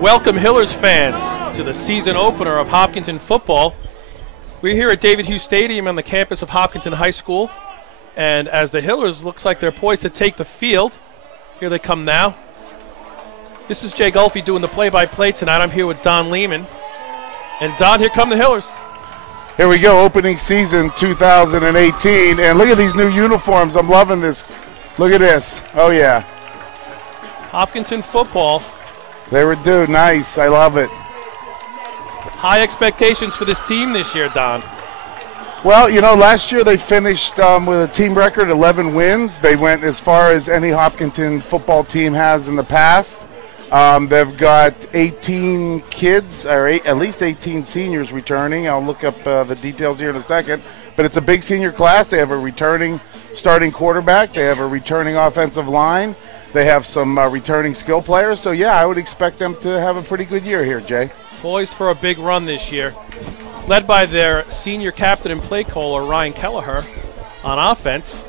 Welcome, Hillers fans, to the season opener of Hopkinton football. We're here at David Hughes Stadium on the campus of Hopkinton High School, and as the Hillers looks like they're poised to take the field, here they come now. This is Jay Gulfey doing the play-by-play tonight. I'm here with Don Lehman. And Don, here come the Hillers. Here we go, opening season 2018, and look at these new uniforms. I'm loving this. Look at this. Oh, yeah. Hopkinton football. They were due. Nice. I love it. High expectations for this team this year, Don. Well, you know, last year they finished with a team record, 11 wins. They went as far as any Hopkinton football team has in the past. They've got 18 kids, or at least 18 seniors returning. I'll look up the details here in a second. But it's a big senior class. They have a returning starting quarterback. They have a returning offensive line. They have some returning skill players. So, yeah, I would expect them to have a pretty good year here, Jay. Poised for a big run this year. Led by their senior captain and play caller, Ryan Kelleher, on offense.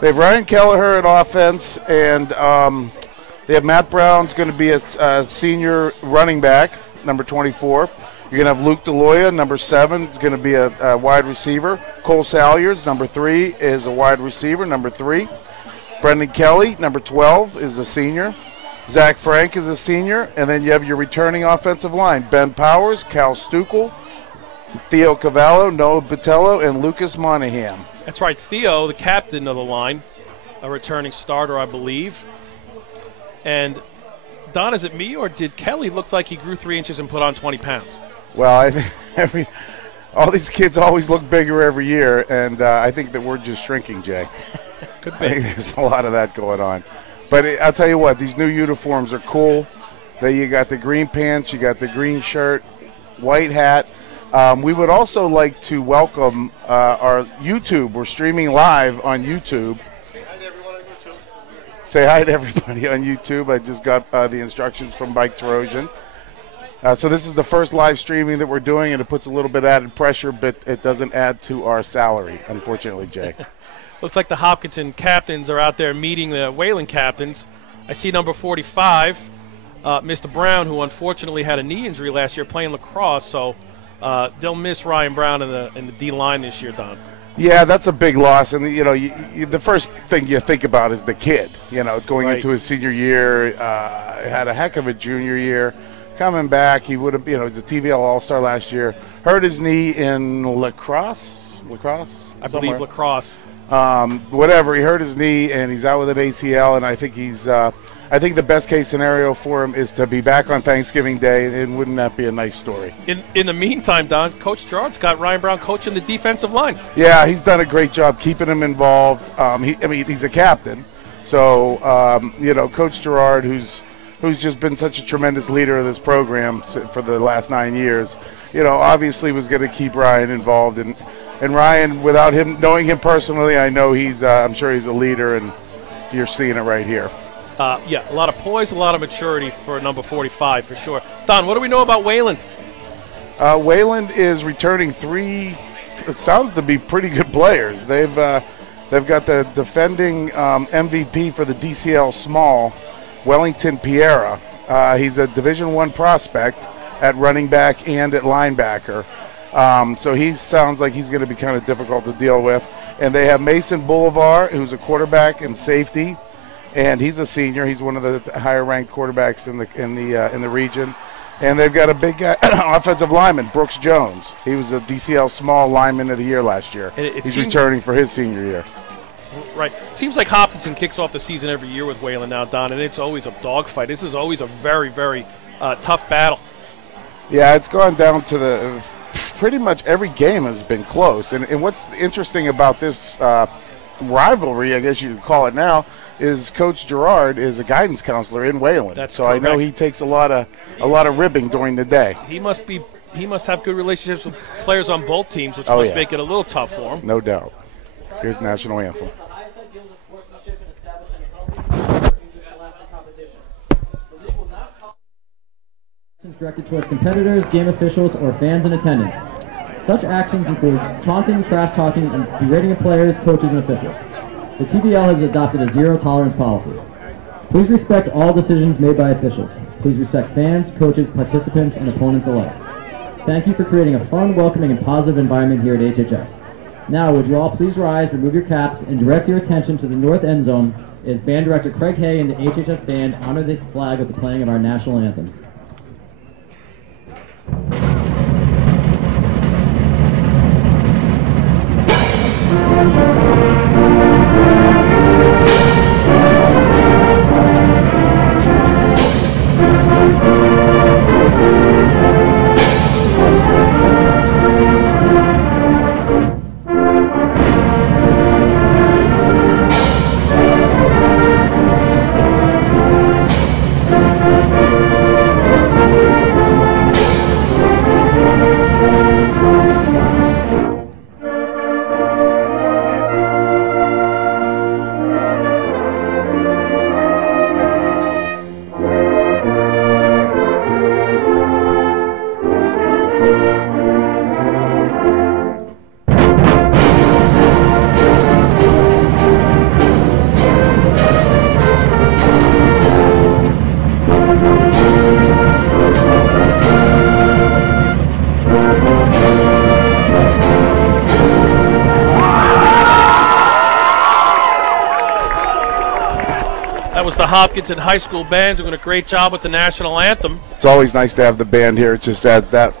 They have Ryan Kelleher at offense, and they have Matt Brown's going to be a senior running back, number 24. You're going to have Luke DeLoya, number 7, is going to be a wide receiver. Cole Salyards, number 3, is a wide receiver, number 3. Brendan Kelly, number 12, is a senior. Zach Frank is a senior. And then you have your returning offensive line, Ben Powers, Cal Stukel, Theo Cavallo, Noah Botello, and Lucas Monahan. That's right, Theo, the captain of the line, a returning starter, I believe. And, Don, is it me, or did Kelly look like he grew 3 inches and put on 20 pounds? Well, I think all these kids always look bigger every year, and I think that we're just shrinking, Jay. Could be. I think there's a lot of that going on. But I'll tell you what, these new uniforms are cool. You got the green pants, you got the green shirt, white hat. We would also like to welcome our YouTube. We're streaming live on YouTube. Say hi to everybody on YouTube. I just got the instructions from Mike Terosian. So this is the first live streaming that we're doing, and it puts a little bit added pressure, but it doesn't add to our salary, unfortunately, Jay. Looks like the Hopkinton captains are out there meeting the Wayland captains. I see number 45, Mr. Brown, who unfortunately had a knee injury last year playing lacrosse, so they'll miss Ryan Brown in the D-line this year, Don. Yeah, that's a big loss, and you know, the first thing you think about is the kid. You know, going into his senior year, had a heck of a junior year. Coming back, he would have, he was a TVL All-Star last year. Hurt his knee in lacrosse. I believe lacrosse. Whatever, he hurt his knee and he's out with an ACL, and I think I think the best case scenario for him is to be back on Thanksgiving Day, and wouldn't that be a nice story? In the meantime, Don, Coach Gerard's got Ryan Brown coaching the defensive line. Yeah, he's done a great job keeping him involved. He's a captain, so Coach Gerard, who's just been such a tremendous leader of this program for the last 9 years, obviously was going to keep Ryan involved. And Ryan, without him knowing him personally, I know I'm sure he's a leader, and you're seeing it right here. A lot of poise, a lot of maturity for number 45 for sure. Don, what do we know about Wayland? Wayland is returning 3. It sounds to be pretty good players. They've got the defending MVP for the DCL Small, Wellington Piera. He's a Division I prospect at running back and at linebacker. So he sounds like he's going to be kind of difficult to deal with. And they have Mason Boulevard, who's a quarterback and safety, and he's a senior. He's one of the higher-ranked quarterbacks in the region. And they've got a big offensive lineman, Brooks Jones. He was a DCL Small Lineman of the Year last year. He's returning for his senior year. Right. Seems like Hopkinton kicks off the season every year with Wayland now, Don, and it's always a dogfight. This is always a very, very tough battle. Yeah, it's gone down to pretty much every game has been close. And what's interesting about this rivalry, I guess you could call it now, is Coach Gerard is a guidance counselor in Wayland. That's so correct. I know he takes a lot of ribbing during the day. He must have good relationships with players on both teams, which must make it a little tough for him. No doubt. Here's the national anthem. Directed towards competitors, game officials, or fans in attendance. Such actions include taunting, trash-talking, and berating of players, coaches, and officials. The TBL has adopted a zero-tolerance policy. Please respect all decisions made by officials. Please respect fans, coaches, participants, and opponents alike. Thank you for creating a fun, welcoming, and positive environment here at HHS. Now, would you all please rise, remove your caps, and direct your attention to the north end zone as Band Director Craig Hay and the HHS Band honor the flag with the playing of our national anthem. Was the Hopkinton High School Band doing a great job with the national anthem. It's always nice to have the band here. It just adds that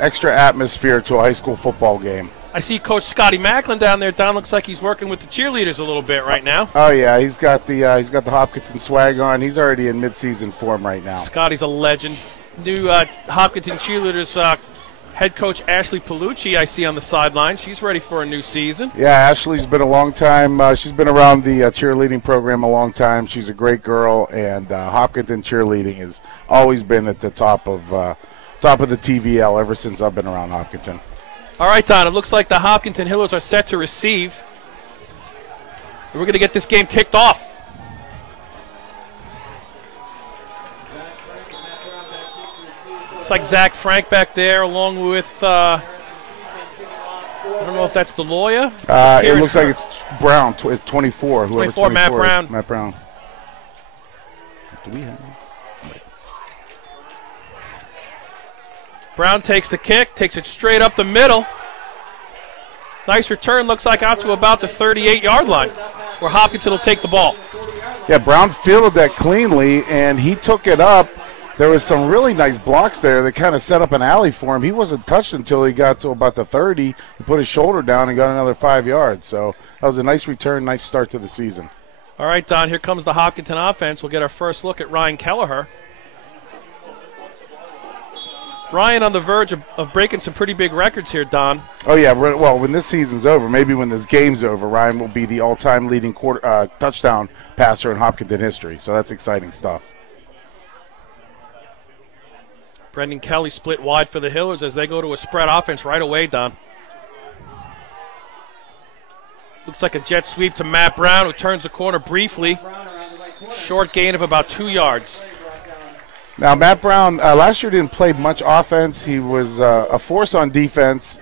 extra atmosphere to a high school football game. I see Coach Scotty Macklin down there. Don looks like he's working with the cheerleaders a little bit right now. Oh yeah, he's got the Hopkinton swag on. He's already in midseason form right now. Scotty's a legend. New Hopkinton cheerleaders head coach Ashley Palucci I see on the sideline. She's ready for a new season. Yeah, Ashley's been a long time. She's been around the cheerleading program a long time. She's a great girl, and Hopkinton cheerleading has always been at the top of the TVL ever since I've been around Hopkinton. All right, Don, it looks like the Hopkinton Hillers are set to receive. We're going to get this game kicked off. Looks like Zach Frank back there along with, I don't know if that's the lawyer. It looks like it's Brown, it's 24. 24, Matt Brown. Matt Brown. Do we have him? Brown takes the kick, takes it straight up the middle. Nice return, looks like out to about the 38-yard line, where Hopkinton will take the ball. Yeah, Brown fielded that cleanly, and he took it up. There was some really nice blocks there that kind of set up an alley for him. He wasn't touched until he got to about the 30. He put his shoulder down and got another 5 yards. So that was a nice return, nice start to the season. All right, Don, here comes the Hopkinton offense. We'll get our first look at Ryan Kelleher. Ryan on the verge of breaking some pretty big records here, Don. Oh, yeah. Well, when this season's over, maybe when this game's over, Ryan will be the all-time leading touchdown passer in Hopkinton history. So that's exciting stuff. Brendan Kelly split wide for the Hillers as they go to a spread offense right away, Don. Looks like a jet sweep to Matt Brown, who turns the corner briefly. Short gain of about 2 yards. Now, Matt Brown last year didn't play much offense. He was a force on defense,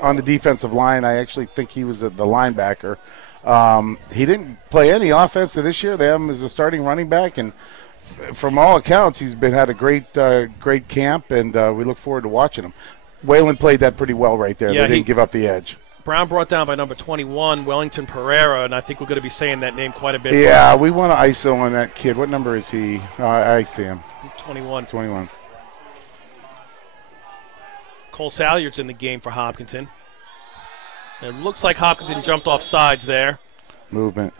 on the defensive line. I actually think he was the linebacker. He didn't play any offense this year. They have him as a starting running back, and from all accounts, he's had a great camp, and we look forward to watching him. Wayland played that pretty well right there. Yeah, they didn't give up the edge. Brown brought down by number 21, Wellington Pereira, and I think we're going to be saying that name quite a bit. Yeah, we want to ISO on that kid. What number is he? I see him. 21. 21. Cole Salyard's in the game for Hopkinton. It looks like Hopkinton jumped off sides there. Movement.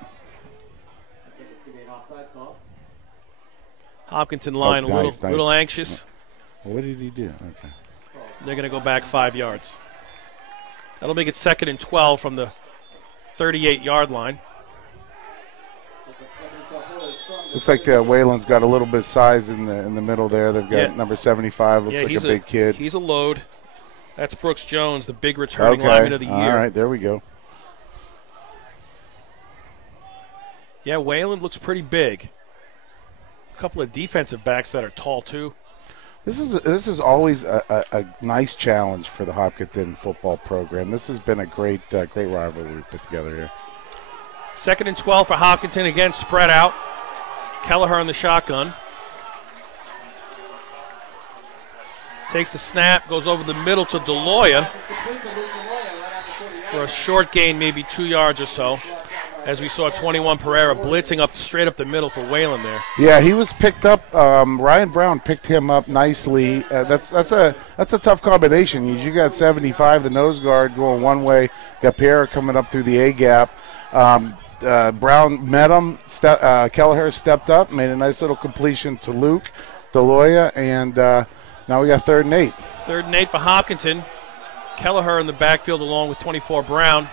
Hopkinton line a little anxious. What did he do? Okay. They're going to go back 5 yards. That'll make it 2nd and 12 from the 38-yard line. Looks like Wayland's got a little bit of size in the middle there. They've got number 75. Looks like a big kid. He's a load. That's Brooks Jones, the big returning lineman of the year. All right, there we go. Yeah, Wayland looks pretty big. A couple of defensive backs that are tall too. This is always a nice challenge for the Hopkinton football program. This has been a great rivalry we put together here. 2nd and 12 for Hopkinton, again spread out. Kelleher in the shotgun. Takes the snap, goes over the middle to Deloya for a short gain, maybe 2 yards or so. As we saw 21 Pereira blitzing up straight up the middle for Wayland there. Yeah, he was picked up. Ryan Brown picked him up nicely. That's a tough combination. You got 75, the nose guard going one way. Got Pereira coming up through the A gap. Brown met him. Kelleher stepped up, made a nice little completion to Luke Deloya, and now we got 3rd and 8. 3rd and 8 for Hopkinton. Kelleher in the backfield along with 24 Brown.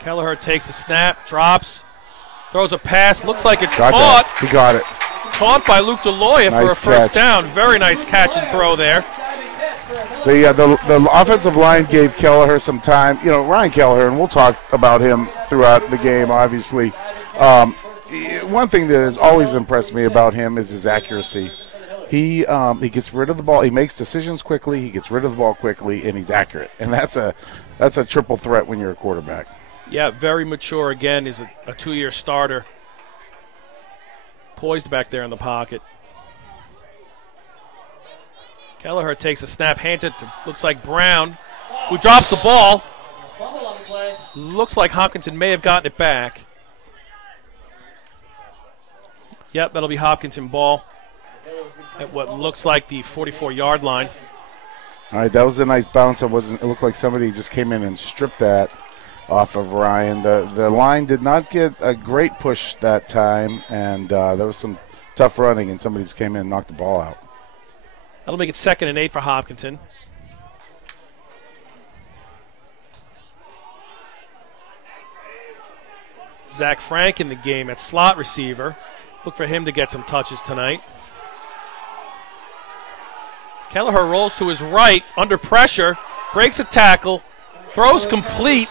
Kelleher takes the snap, drops, throws a pass, looks like it's caught. He got it. Caught by Luke Deloya for a first down. Very nice catch and throw there. The offensive line gave Kelleher some time. You know, Ryan Kelleher, and we'll talk about him throughout the game, obviously. One thing that has always impressed me about him is his accuracy. He gets rid of the ball. He makes decisions quickly. He gets rid of the ball quickly, and he's accurate. And that's a triple threat when you're a quarterback. Yeah, very mature again. Is a 2-year starter. Poised back there in the pocket. Kelleher takes a snap, hands it to, looks like Brown, who drops the ball. Looks like Hopkinton may have gotten it back. Yep, that'll be Hopkinton ball at what looks like the 44-yard line. All right, that was a nice bounce. It looked like somebody just came in and stripped that off of Ryan. The line did not get a great push that time, and there was some tough running, and somebody just came in and knocked the ball out. That'll make it 2nd and 8 for Hopkinton. Zach Frank in the game at slot receiver. Look for him to get some touches tonight. Kelleher rolls to his right, under pressure, breaks a tackle, throws complete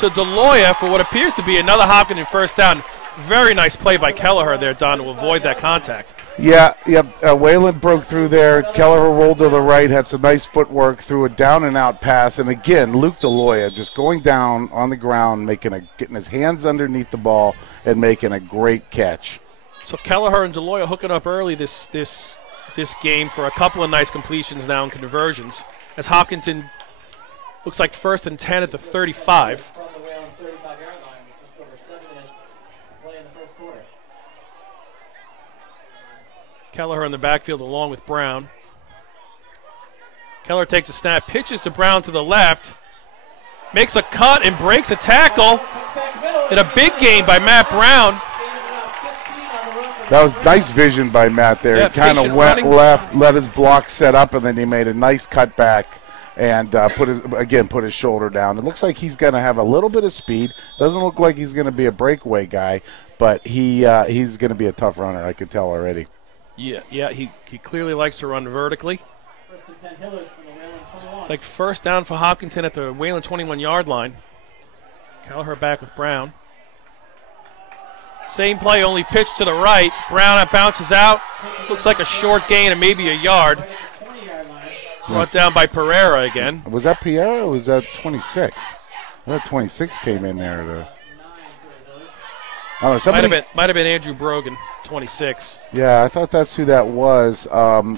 to Deloya for what appears to be another Hopkinton first down. Very nice play by Kelleher there, Don, to avoid that contact. Yeah. Wayland broke through there. Kelleher rolled to the right, had some nice footwork, threw a down-and-out pass. And again, Luke Deloya just going down on the ground, getting his hands underneath the ball and making a great catch. So Kelleher and Deloya hooking up early this game for a couple of nice completions now and conversions. As Hopkinton looks like 1st and 10 at the 35. Kelleher in the backfield along with Brown. Kelleher takes a snap, pitches to Brown to the left, makes a cut and breaks a tackle. In a big gain by Matt Brown. That was nice vision by Matt there. Yeah, he kind of went left, let his block set up, and then he made a nice cut back and put his shoulder down. It looks like he's going to have a little bit of speed. Doesn't look like he's going to be a breakaway guy, but he's going to be a tough runner. I can tell already. Yeah, he clearly likes to run vertically. It's like first down for Hopkinton at the Wayland 21-yard line. Kelleher back with Brown. Same play, only pitch to the right. Brown bounces out. Looks like a short gain of maybe a yard. Brought down by Pereira again. Was that Pereira or was that 26? I thought 26 came in there. Might have been Andrew Brogan, 26. Yeah, I thought that's who that was.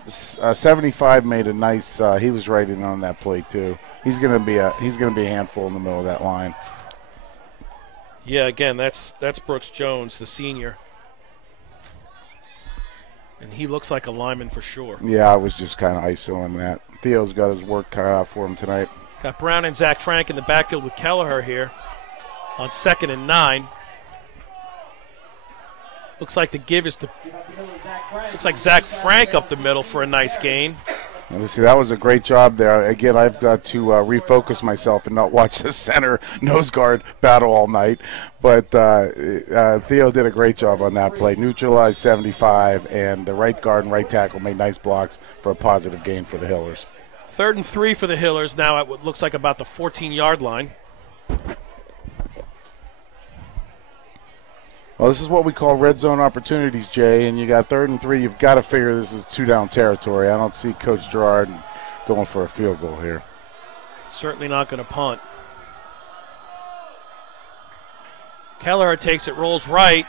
75 made a nice. He was right in on that play too. He's gonna be a handful in the middle of that line. Yeah, again, that's Brooks Jones, the senior. And he looks like a lineman for sure. Yeah, I was just kind of ISOing that. Theo's got his work cut out for him tonight. Got Brown and Zach Frank in the backfield with Kelleher here on 2nd and 9. Looks like the give is to Zach Frank up the middle for a nice gain. Let's see, that was a great job there. Again, I've got to refocus myself and not watch the center nose guard battle all night. But Theo did a great job on that play. Neutralized 75, and the right guard and right tackle made nice blocks for a positive gain for the Hillers. 3rd and 3 for the Hillers now at what looks like about the 14-yard line. Well, this is what we call red zone opportunities, Jay, and you got 3rd and 3. You've got to figure this is 2-down territory. I don't see Coach Gerard going for a field goal here. Certainly not going to punt. Kelleher takes it, rolls right,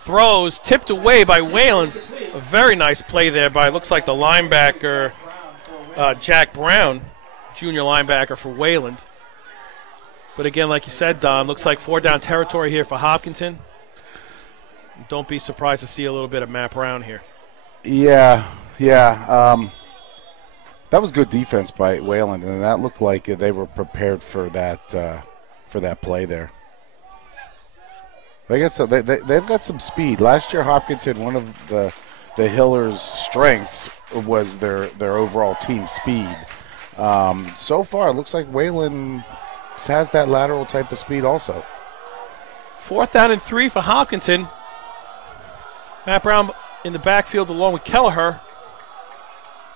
throws, tipped away by Wayland. A very nice play there by, looks like the linebacker, Jack Brown, junior linebacker for Wayland. But again, like you said, Don, looks like 4-down territory here for Hopkinton. Don't be surprised to see a little bit of Matt Brown here. Yeah. That was good defense by Wayland, and that looked like they were prepared for that play there. They've got some speed. Last year, Hopkinton, one of the Hillers' strengths was their overall team speed. So far, it looks like Wayland has that lateral type of speed also. 4th down and 3 for Hopkinton. Matt Brown in the backfield along with Kelleher.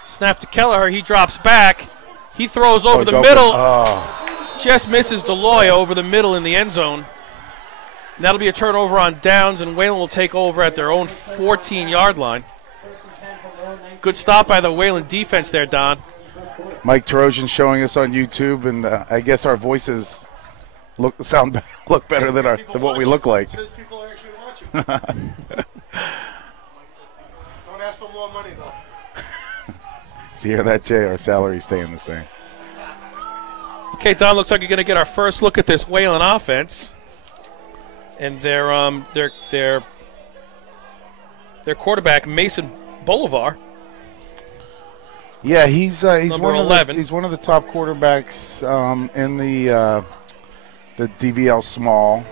Snap to Kelleher. He drops back. He throws over the middle. Just misses Deloya over the middle in the end zone. And that'll be a turnover on downs, and Wayland will take over at their own 14-yard line. Good stop by the Wayland defense there, Don. Mike Trojan showing us on YouTube, and I guess our voices look better than what we look like. Says people are actually watching. Don't ask for more money, though. So you hear that, Jay? Our salary's staying the same. Okay, Don, looks like you're going to get our first look at this Wayland offense. And their quarterback, Mason Bolivar. Yeah, he's Number 11. He's one of the top quarterbacks in the DVL small,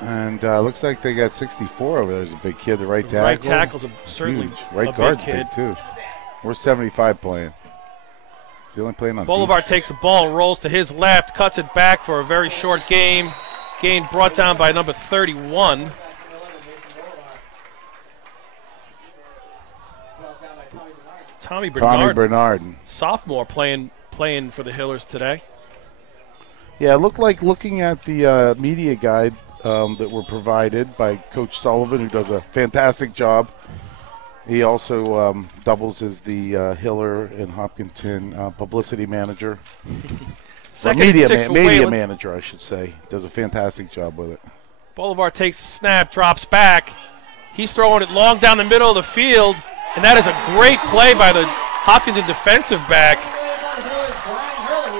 and looks like they got 64 over there. There's a big kid, the right tackle. Right tackle's certainly huge. Right a guard's big kid. big too. We're 75 playing. He's the only playing on. Bolivar takes the ball, rolls to his left, cuts it back for a very short gain. Gain brought down by number 31. Tommy Bernard, sophomore, playing for the Hillers today. Yeah, it looked like, looking at the media guide that were provided by Coach Sullivan, who does a fantastic job. He also doubles as the Hiller and Hopkinton publicity manager. Media manager, I should say. Does a fantastic job with it. Bolivar takes the snap, drops back. He's throwing it long down the middle of the field, and that is a great play by the Hopkinton defensive back.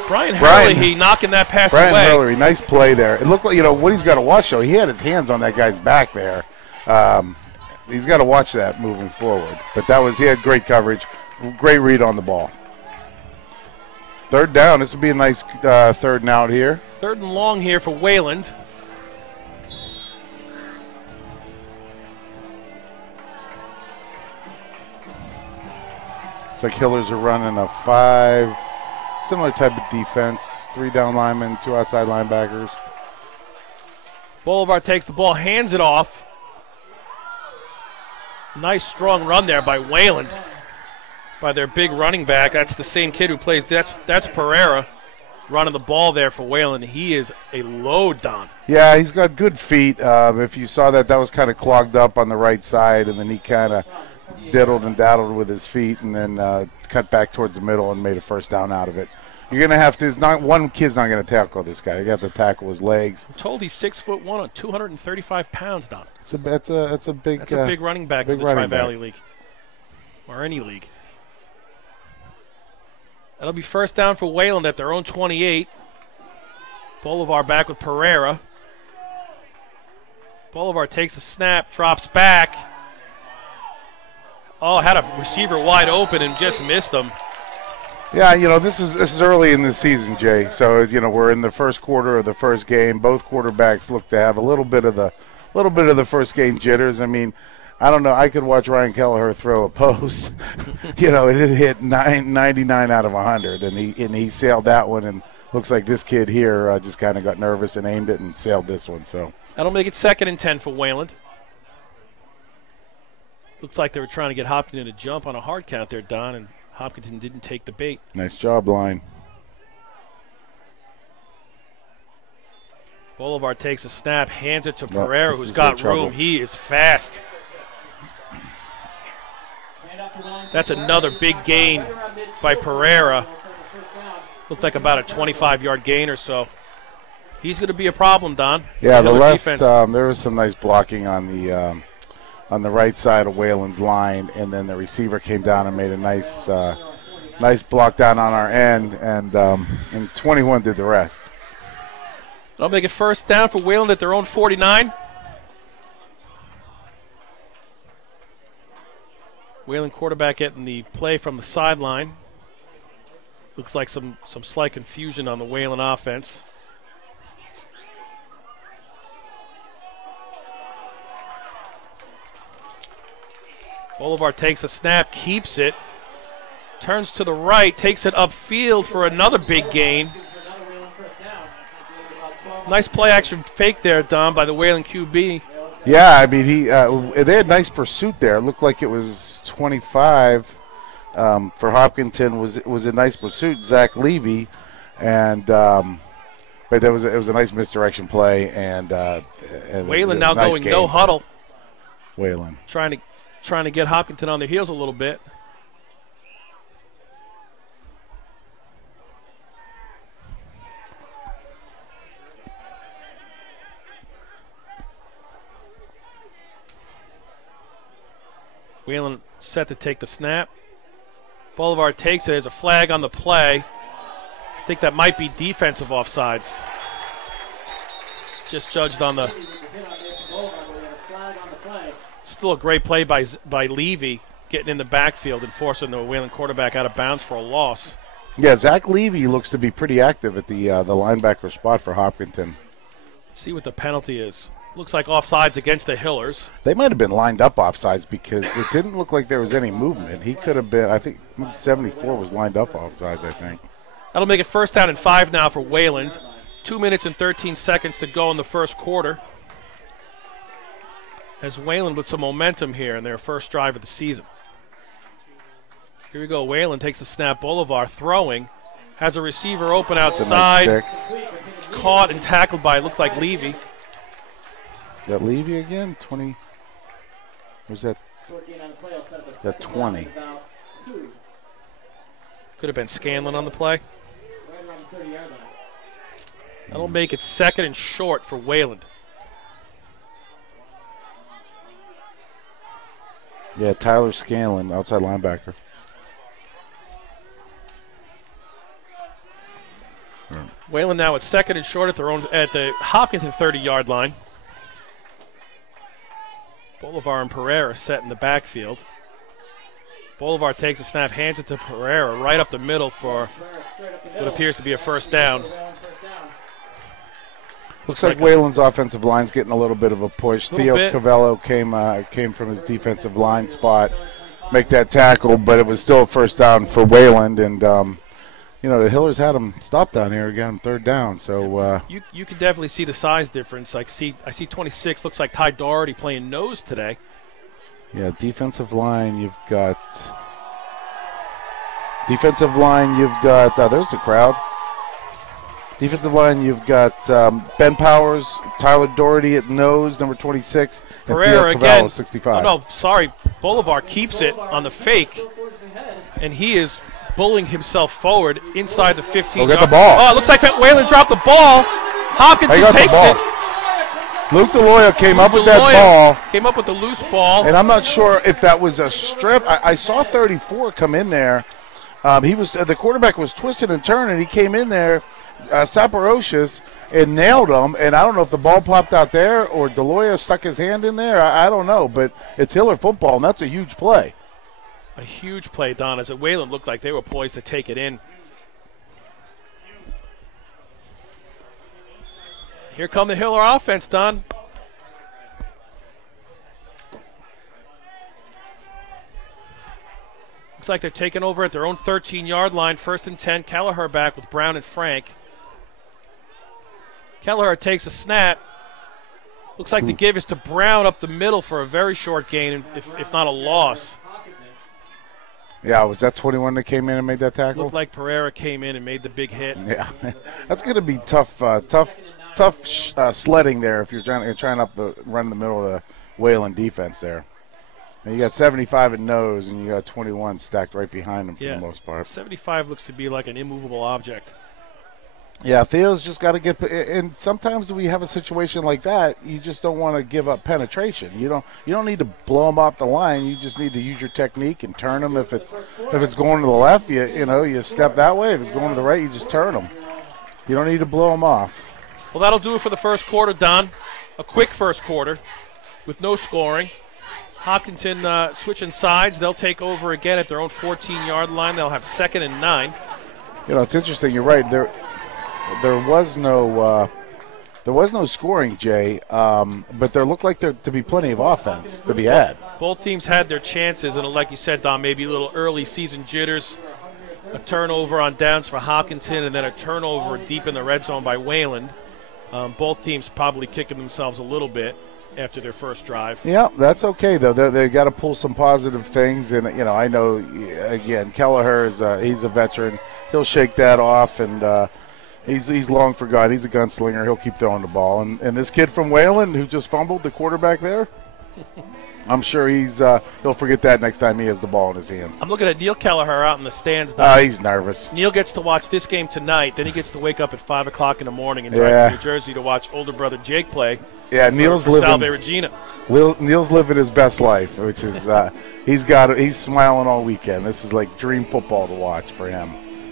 Brian Hurley knocking that pass away. Brian Hurley, nice play there. It looked like, what he's got to watch, though, he had his hands on that guy's back there. He's got to watch that moving forward. But he had great coverage, great read on the ball. 3rd down. This would be a nice 3rd and out here. 3rd and long here for Wayland. It's like Hillers are running a 5, similar type of defense. 3 down linemen, 2 outside linebackers. Bolivar takes the ball, hands it off. Nice strong run there by Wayland, by their big running back. That's the same kid who plays. That's Pereira running the ball there for Wayland. He is a load, Don. Yeah, he's got good feet. If you saw that was kind of clogged up on the right side, and then he kind of diddled and daddled with his feet, and then cut back towards the middle and made a 1st down out of it. You're going to have to. One kid's not going to tackle this guy. You got to tackle his legs. I'm told he's 6'1" on 235 pounds, Don. That's a big. That's a big running back for the Tri-Valley League, or any league. That'll be 1st down for Wayland at their own 28. Bolivar back with Pereira. Bolivar takes the snap, drops back. Oh, had a receiver wide open and just missed him. Yeah, this is early in the season, Jay. So we're in the first quarter of the first game. Both quarterbacks look to have a little bit of the first game jitters. I mean, I don't know. I could watch Ryan Kelleher throw a post. It hit 99 out of 100, and he sailed that one. And looks like this kid here just kind of got nervous and aimed it and sailed this one. So that'll make it 2nd and 10 for Wayland. Looks like they were trying to get Hopkinton to jump on a hard count there, Don, and Hopkinton didn't take the bait. Nice job, line. Bolivar takes a snap, hands it to Pereira, who's got room. He is fast. That's another big gain by Pereira. Looked like about a 25-yard gain or so. He's going to be a problem, Don. Yeah, the left. Defense. There was some nice blocking on the right side of Wayland's line, and then the receiver came down and made a nice block down on our end, and 21 did the rest. They'll make it first down for Wayland at their own 49. Wayland quarterback getting the play from the sideline. Looks like some slight confusion on the Wayland offense. Bolivar takes a snap, keeps it, turns to the right, takes it upfield for another big gain. Nice play action fake there, Don, by the Wayland QB. Yeah, I mean, they had nice pursuit there. It looked like it was 25 for Hopkinton. Was a nice pursuit, Zach Levy, and but it was a nice misdirection play, and Wayland now nice going no huddle. Wayland trying to get Hopkinton on their heels a little bit. Wayland set to take the snap. Bolivar takes it. There's a flag on the play. I think that might be defensive offsides. Just judged on the. Still a great play by Levy, getting in the backfield and forcing the Wayland quarterback out of bounds for a loss. Yeah, Zach Levy looks to be pretty active at the linebacker spot for Hopkinton. Let's see what the penalty is. Looks like offsides against the Hillers. They might have been lined up offsides because it didn't look like there was any movement. He could have been, I think 74 was lined up offsides, I think. That'll make it first down and 5 now for Wayland. 2 minutes and 13 seconds to go in the first quarter. As Wayland with some momentum here in their first drive of the season. Here we go. Wayland takes the snap. Bolivar throwing. Has a receiver open outside. Nice caught and tackled by, it looked like Levy. That Levy again? 20. Was that? That 20. Could have been Scanlon on the play. That'll make it second and short for Wayland. Yeah, Tyler Scanlon, outside linebacker. Wayland now at second and short at the Hopkinton 30-yard line. Bolivar and Pereira set in the backfield. Bolivar takes a snap, hands it to Pereira right up the middle for what appears to be a first down. Looks like Wayland's offensive line's getting a little bit of a push. Theo Cavello came from his defensive line spot, make that tackle, but it was still a first down for Wayland. And, the Hillers had him stopped down here again, third down. So you can definitely see the size difference. I see 26, looks like Ty Doherty playing nose today. Yeah, defensive line, you've got there's the crowd. Defensive line, you've got Ben Powers, Tyler Doherty at nose, number 26, and Pereira Theo Cavallo, again. 65. Oh, no, sorry. Bolivar keeps it on the fake, and he is bullying himself forward inside the 15. Go get the ball. Oh, it looks like that Wayland dropped the ball. Hopkinton takes it. Luke DeLoya came up with that ball. Came up with the loose ball. And I'm not sure if that was a strip. I saw 34 come in there. The quarterback was twisted and turning. He came in there, Saporocious, and nailed him. And I don't know if the ball popped out there or DeLoya stuck his hand in there. I don't know, but it's Hiller football, and that's a huge play. A huge play, Don, as Wayland looked like they were poised to take it in. Here come the Hiller offense, Don. Looks like they're taking over at their own 13-yard line. First and 10. Kelleher back with Brown and Frank. Kelleher takes a snap. Looks like the give is to Brown up the middle for a very short gain, if not a loss. Yeah, was that 21 that came in and made that tackle? Looked like Pereira came in and made the big hit. Yeah, that's going to be tough sledding there if you're trying up the run in the middle of the Wayland defense there. And you got 75 at nose, and you got 21 stacked right behind them for the most part. 75 looks to be like an immovable object. Yeah, Theo's just got to get – and sometimes we have a situation like that, you just don't want to give up penetration. You don't need to blow them off the line. You just need to use your technique and turn them. If it's going to the left, you step that way. If it's going to the right, you just turn them. You don't need to blow them off. Well, that'll do it for the first quarter, Don. A quick first quarter with no scoring. Hopkinton switching sides. They'll take over again at their own 14-yard line. They'll have 2nd and 9. It's interesting. You're right. There was no scoring, Jay, but there looked like there to be plenty of offense to be had. Both teams had their chances, and like you said, Don, maybe a little early season jitters. A turnover on downs for Hopkinton, and then a turnover deep in the red zone by Wayland. Both teams probably kicking themselves a little bit after their first drive. Yeah, that's okay, though. They got to pull some positive things. And, I know, again, Kelleher, he's a veteran. He'll shake that off, and he's long forgotten. He's a gunslinger. He'll keep throwing the ball. And this kid from Wayland who just fumbled, the quarterback there, I'm sure he'll forget that next time he has the ball in his hands. I'm looking at Neil Kelleher out in the stands. He's nervous. Neil gets to watch this game tonight. Then he gets to wake up at 5 o'clock in the morning and drive to New Jersey to watch older brother Jake play. Yeah, Neil's living. Salve Regina. Neil's living his best life, which is he's smiling all weekend. This is like dream football to watch for him.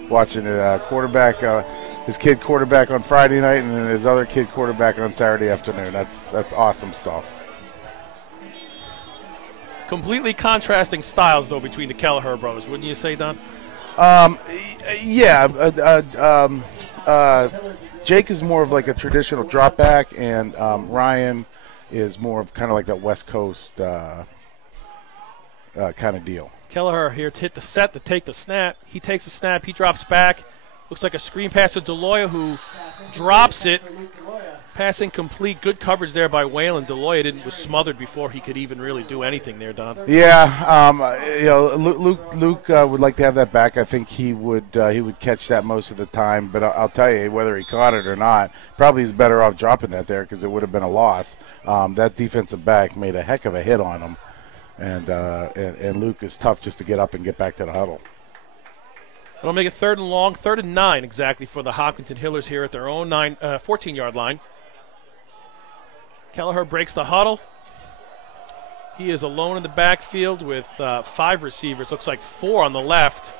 Watching his kid quarterback on Friday night, and then his other kid quarterback on Saturday afternoon. That's awesome stuff. Completely contrasting styles, though, between the Kelleher brothers, wouldn't you say, Don? Jake is more of like a traditional drop back, and Ryan is more of kind of like that West Coast kind of deal. Kelleher here to hit the set to take the snap. He takes the snap. He drops back. Looks like a screen pass to Deloya, who drops it. Pass incomplete. Good coverage there by Wayland. Deloya was smothered before he could even really do anything there, Don. Yeah, Luke would like to have that back. I think he would catch that most of the time. But I'll tell you, whether he caught it or not, probably he's better off dropping that there because it would have been a loss. That defensive back made a heck of a hit on him, and Luke is tough just to get up and get back to the huddle. It'll make it 3rd and long, 3rd and 9 exactly for the Hopkinton Hillers here at their own 14-yard line. Kelleher breaks the huddle. He is alone in the backfield with 5 receivers. Looks like 4 on the left.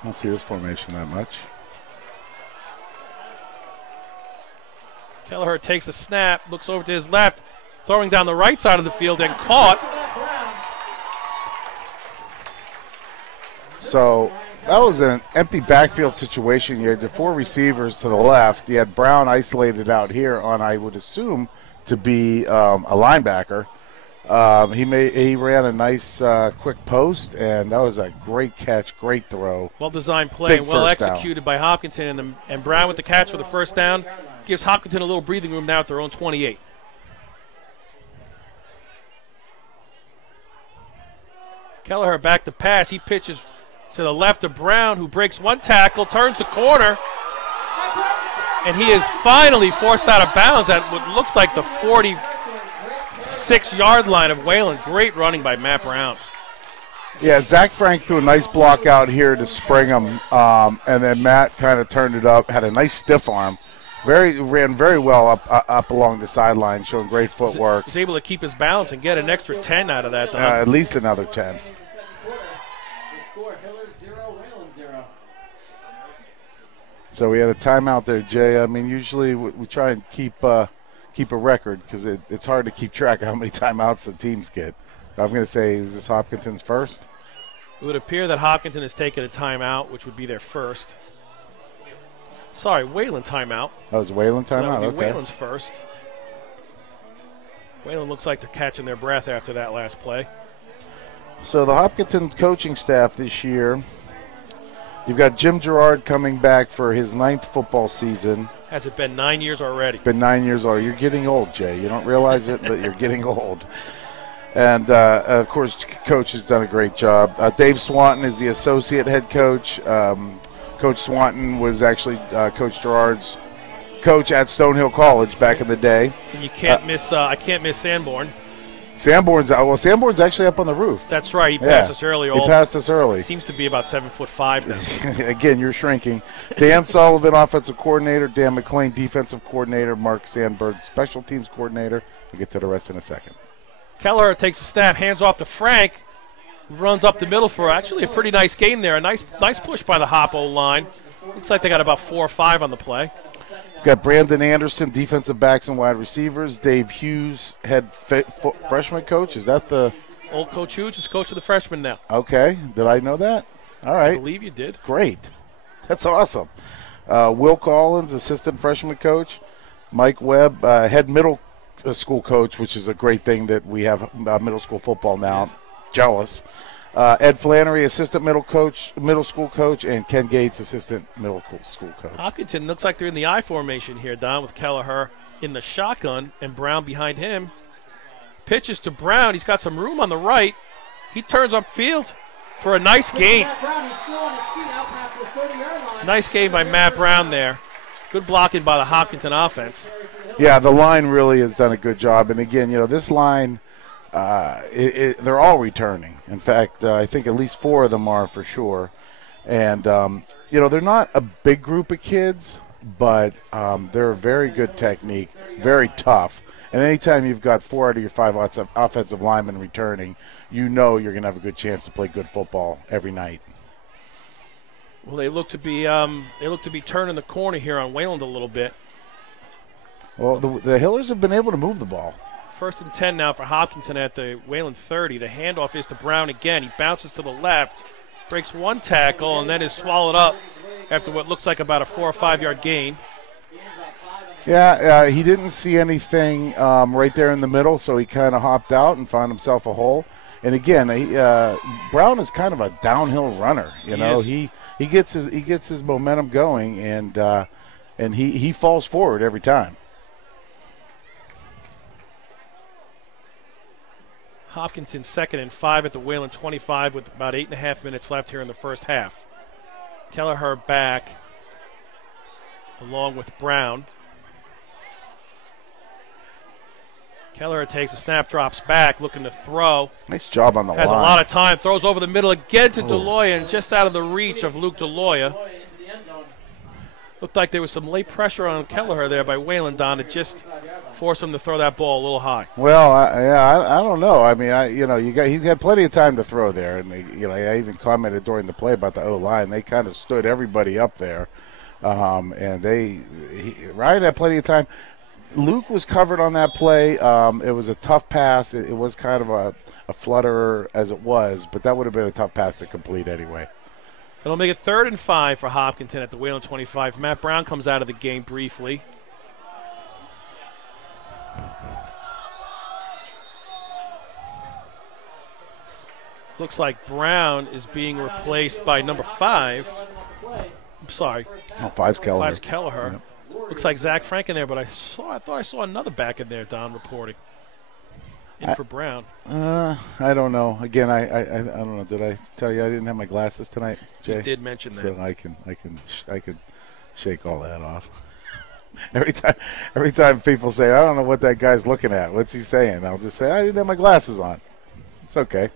I don't see this formation that much. Kelleher takes a snap, looks over to his left, throwing down the right side of the field and caught. So that was an empty backfield situation. You had the 4 receivers to the left. You had Brown isolated out here on, I would assume, to be a linebacker. He ran a nice quick post, and that was a great catch, great throw. Well-designed play and well executed by Hopkinton, and Brown with the catch for the first down gives Hopkinton a little breathing room now at their own 28. Kelleher back to pass. He pitches to the left of Brown, who breaks one tackle, turns the corner, and he is finally forced out of bounds at what looks like the 46-yard line of Wayland. Great running by Matt Brown. Yeah, Zach Frank threw a nice block out here to spring him, and then Matt kind of turned it up, had a nice stiff arm. Ran very well up along the sideline, showing great footwork. Was able to keep his balance and get an extra 10 out of that. At least another 10. So we had a timeout there, Jay. I mean, usually we try and keep a record because it's hard to keep track of how many timeouts the teams get. I'm going to say, is this Hopkinton's first? It would appear that Hopkinton has taken a timeout, which would be their first. Sorry, Wayland timeout. That was Wayland timeout, so that would be okay. Wayland's first. Wayland looks like they're catching their breath after that last play. So the Hopkinton coaching staff this year, you've got Jim Gerard coming back for his 9th football season. Has it been 9 years already? Been 9 years already. You're getting old, Jay. You don't realize it, but you're getting old. And, of course, Coach has done a great job. Dave Swanton is the associate head coach. Coach Swanton was actually Coach Gerard's coach at Stonehill College back in the day. And you can't miss. I can't miss Sanborn. Sanborn's actually up on the roof. That's right. He passed us early. He passed us early. Seems to be about 7'5" now. Again, you're shrinking. Dan Sullivan, offensive coordinator. Dan McClain, defensive coordinator. Mark Sandberg, special teams coordinator. We'll get to the rest in a second. Kelleher takes a snap, hands off to Frank, who runs up the middle for actually a pretty nice gain there. A nice push by the Hoppo line. Looks like they got about 4 or 5 on the play. Got Brandon Anderson, defensive backs and wide receivers. Dave Hughes, head freshman coach. Is that the old Coach Hughes is coach of the freshmen now? Okay. Did I know that? All right. I believe you did. Great. That's awesome. Will Collins, assistant freshman coach. Mike Webb, head middle school coach, which is a great thing that we have middle school football now. Yes. Jealous. Ed Flannery, assistant middle school coach, and Ken Gates, assistant middle school coach. Hopkinton looks like they're in the I formation here, Don, with Kelleher in the shotgun and Brown behind him. Pitches to Brown. He's got some room on the right. He turns upfield for a nice gain. Nice gain by Matt Brown there. Good blocking by the Hopkinton offense. Yeah, the line really has done a good job. And again, this line, they're all returning. In fact, I think at least 4 of them are for sure. And, they're not a big group of kids, but they're a very good technique, very tough. And anytime you've got 4 out of your 5 offensive linemen returning, you're going to have a good chance to play good football every night. Well, they look to be turning the corner here on Wayland a little bit. Well, the Hillers have been able to move the ball. 1st and 10 now for Hopkinton at the Wayland 30. The handoff is to Brown again. He bounces to the left, breaks 1 tackle, and then is swallowed up after what looks like about a 4 or 5 yard gain. Yeah, he didn't see anything right there in the middle, so he kind of hopped out and found himself a hole. And again, Brown is kind of a downhill runner. He gets his momentum going, and he falls forward every time. Hopkinton 2nd and 5 at the Wayland 25 with about 8.5 minutes left here in the first half. Kelleher back along with Brown. Kelleher takes a snap, drops back, looking to throw. Nice job on the line. Has a lot of time, throws over the middle again to Deloya, and just out of the reach of Luke Deloya. Looked like there was some late pressure on Kelleher there by Wayland, Don, to just force him to throw that ball a little high. Well, I don't know. I mean, he's had plenty of time to throw there, and I even commented during the play about the O-line. They kind of stood everybody up there, and Ryan had plenty of time. Luke was covered on that play. It was a tough pass. It was kind of a flutterer as it was, but that would have been a tough pass to complete anyway. It'll make it 3rd and 5 for Hopkinton at the Wayland 25. Matt Brown comes out of the game briefly. Looks like Brown is being replaced by number 5. I'm sorry. Oh, 5's Kelleher. 5's Kelleher. Yep. Looks like Zach Frank in there, but I thought I saw another back in there, Don, reporting. For Brown. I don't know. Again, I don't know. Did I tell you I didn't have my glasses tonight, Jay? You did mention that. So I could shake all that off. Every time people say, I don't know what that guy's looking at. What's he saying? I'll just say, I didn't have my glasses on. It's okay.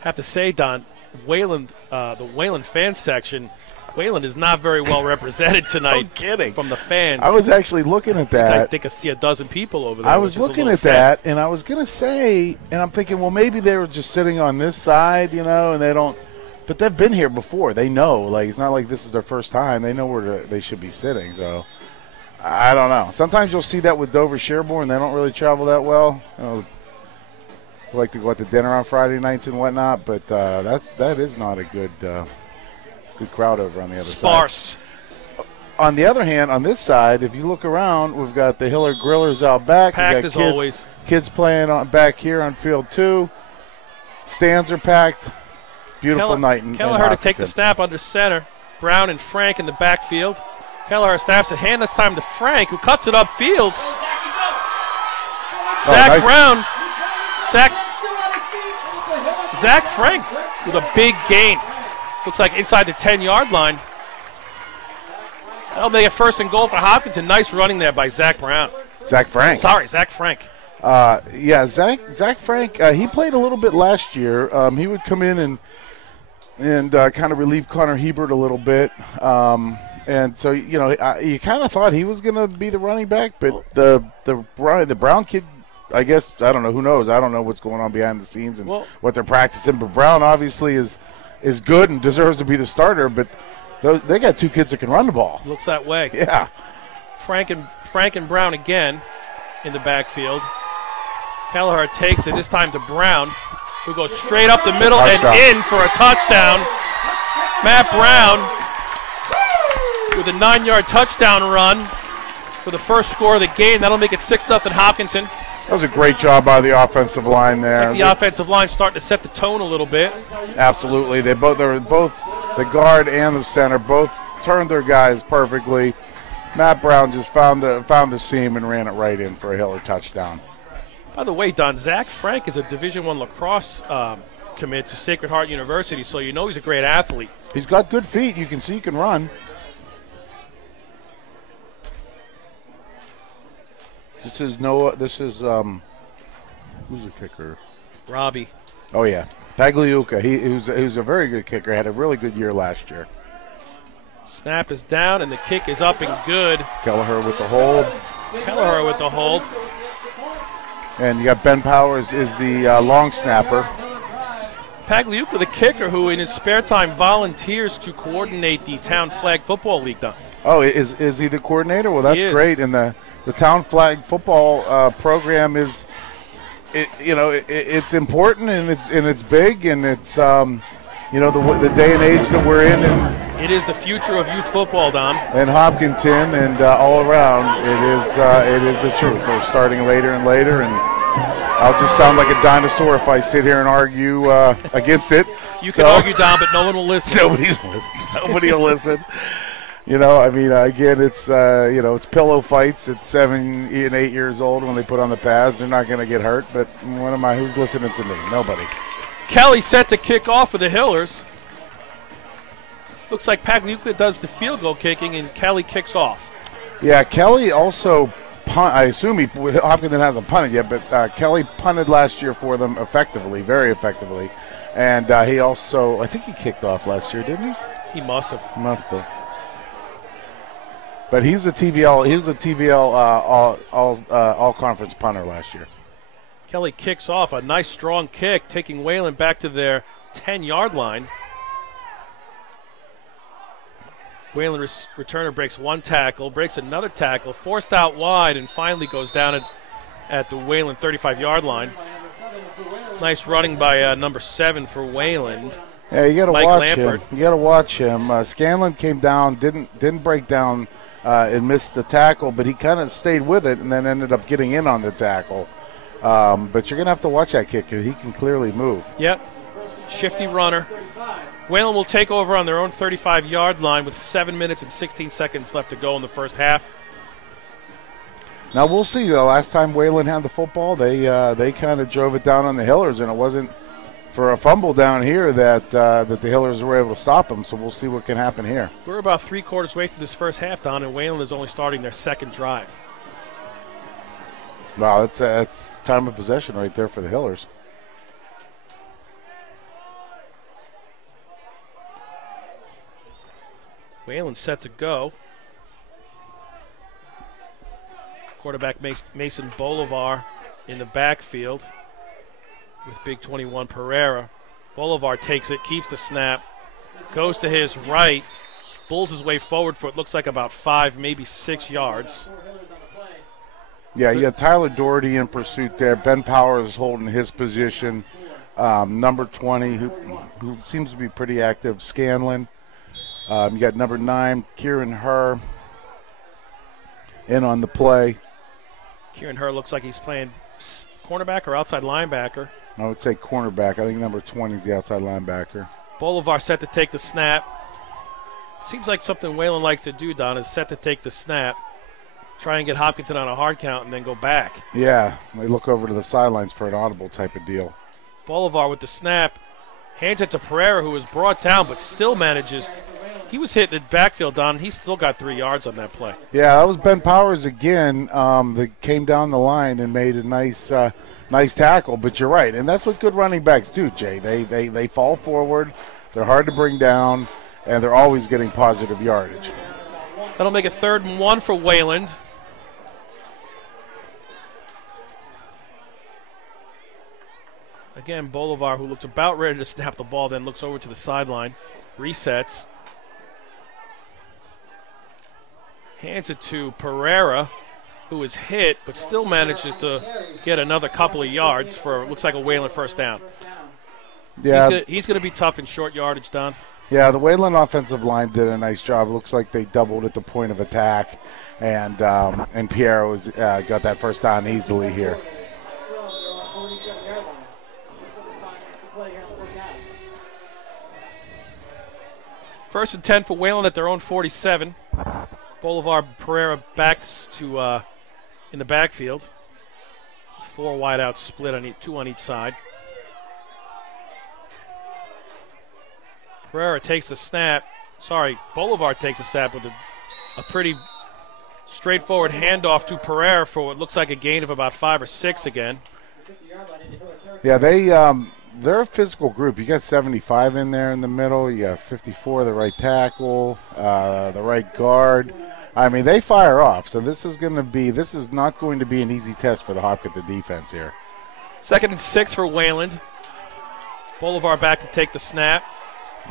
Have to say, Don, Wayland, the Wayland fan section, Wayland is not very well represented tonight. No kidding. From the fans. I was actually looking at that. I think I see a dozen people over there. I was looking at that, and I was going to say, and I'm thinking, well, maybe they were just sitting on this side, and they don't. But they've been here before. They know. Like, it's not like this is their first time. They know where they should be sitting. So, I don't know. Sometimes you'll see that with Dover Sherborne. They don't really travel that well. They like to go out to dinner on Friday nights and whatnot, but that is not a good crowd over on the other side. Sparse. On the other hand, on this side, if you look around, we've got the Hiller Grillers out back. Packed as always. Kids playing back here on field 2. Stands are packed. Beautiful night in Kelleher to take the snap under center. Brown and Frank in the backfield. Kelleher snaps it. Hand this time to Frank, who cuts it upfield. Zach Brown. Zach Frank with a big gain. Looks like inside the 10-yard line. That'll make it 1st and goal for Hopkinton. Nice running there by Zach Brown. Zach Frank. Sorry, Zach Frank. Yeah, Zach Frank, he played a little bit last year. He would come in and kind of relieve Connor Hebert a little bit. And so, you kind of thought he was going to be the running back, but the Brown kid, I guess, I don't know, who knows? I don't know what's going on behind the scenes and what they're practicing. But Brown obviously is good and deserves to be the starter, but they got two kids that can run the ball. Looks that way. Yeah. Frank and Brown again in the backfield. Kelleher takes it, this time to Brown, who goes straight up the middle and in for a touchdown. Matt Brown with a 9-yard touchdown run for the first score of the game. That'll make it 6-0 Hopkinton. That was a great job by the offensive line there. Like the offensive line starting to set the tone a little bit. Absolutely. They're both the guard and the center both turned their guys perfectly. Matt Brown just found the seam and ran it right in for a Hiller touchdown. By the way, Don, Zach Frank is a Division I lacrosse commit to Sacred Heart University, so you know he's a great athlete. He's got good feet. You can see he can run. This is Noah. This is who's the kicker? Robbie. Oh yeah, Pagliuca. He was a very good kicker. Had a really good year last year. Snap is down and the kick is up and good. Kelleher with the hold. Kelleher with the hold. And you got Ben Powers is the long snapper. Pagliuca, the kicker, who in his spare time volunteers to coordinate the Town Flag Football League. Done. Oh, is he the coordinator? Well, that's great. And the Town Flag Football program is, it's important and it's big and it's the day and age that we're in. And it is the future of youth football, Don. And Hopkinton and all around, it is the truth. They're starting later and later, and I'll just sound like a dinosaur if I sit here and argue against it. You can argue, Don, but no one will listen. Nobody's listening. Nobody will listen. Again, it's it's pillow fights at 7 and 8 years old when they put on the pads. They're not going to get hurt, but who's listening to me? Nobody. Kelly set to kick off for the Hillers. Looks like Pagliuca does the field goal kicking, and Kelly kicks off. Yeah, Kelly also I assume Hopkinton hasn't punted yet, but Kelly punted last year for them effectively, very effectively. And he also, I think he kicked off last year, didn't he? He must have. But he was a TVL all conference punter last year. Kelly kicks off a nice strong kick, taking Wayland back to their 10-yard line. Wayland returner breaks one tackle, breaks another tackle, forced out wide, and finally goes down at the Wayland 35-yard line. Nice running by number 7 for Wayland. Yeah, you got to watch Lampert. Him. You got to watch him. Scanlon came down, didn't break down and missed the tackle, but he kind of stayed with it and then ended up getting in on the tackle. But you're going to have to watch that kick because he can clearly move. Yep. Shifty runner. Wayland will take over on their own 35-yard line with 7 minutes and 16 seconds left to go in the first half. Now we'll see. The last time Wayland had the football, they kind of drove it down on the Hillers, and it wasn't for a fumble down here that the Hillers were able to stop them. So we'll see what can happen here. We're about 3/4 way through this first half, Don, and Wayland is only starting their second drive. Wow, that's time of possession right there for the Hillers. Wayland set to go. Quarterback Mason Bolivar in the backfield with big 21 Pereira. Bolivar takes it, keeps the snap, goes to his right, bulls his way forward for it looks like about 5, maybe 6 yards. Yeah, you got Tyler Doherty in pursuit there. Ben Powers is holding his position. Number 20, who seems to be pretty active, Scanlon. You got number 9, Kieran Herr, in on the play. Kieran Herr looks like he's playing cornerback or outside linebacker. I would say cornerback. I think number 20 is the outside linebacker. Bolivar set to take the snap. Seems like something Wayland likes to do, Don, is set to take the snap, try and get Hopkinton on a hard count, and then go back. Yeah, they look over to the sidelines for an audible type of deal. Bolivar with the snap, hands it to Pereira, who is brought down but still manages He was hit in the backfield, Don. He still got 3 yards on that play. Yeah, that was Ben Powers again that came down the line and made a nice tackle. But you're right, and that's what good running backs do, Jay. They fall forward. They're hard to bring down, and they're always getting positive yardage. That'll make it 3rd and 1 for Wayland. Again, Bolivar, who looks about ready to snap the ball, then looks over to the sideline, resets. Hands it to Pereira, who is hit, but still manages to get another couple of yards for, looks like a Wayland first down. Yeah, he's going to be tough in short yardage, Don. Yeah, the Wayland offensive line did a nice job. It looks like they doubled at the point of attack, and Piero got that first down easily here. First and 10 for Wayland at their own 47. Bolivar, Pereira back to in the backfield. 4 wideouts split, 2 on each side. Pereira takes a snap. Bolivar takes a snap with a pretty straightforward handoff to Pereira for what looks like a gain of about 5 or 6 again. Yeah, they're a physical group. You got 75 in there in the middle. You got 54, the right tackle, the right guard. I mean, they fire off. So this is not going to be an easy test for the Hopkinton defense here. 2nd and 6 for Wayland. Bolivar back to take the snap.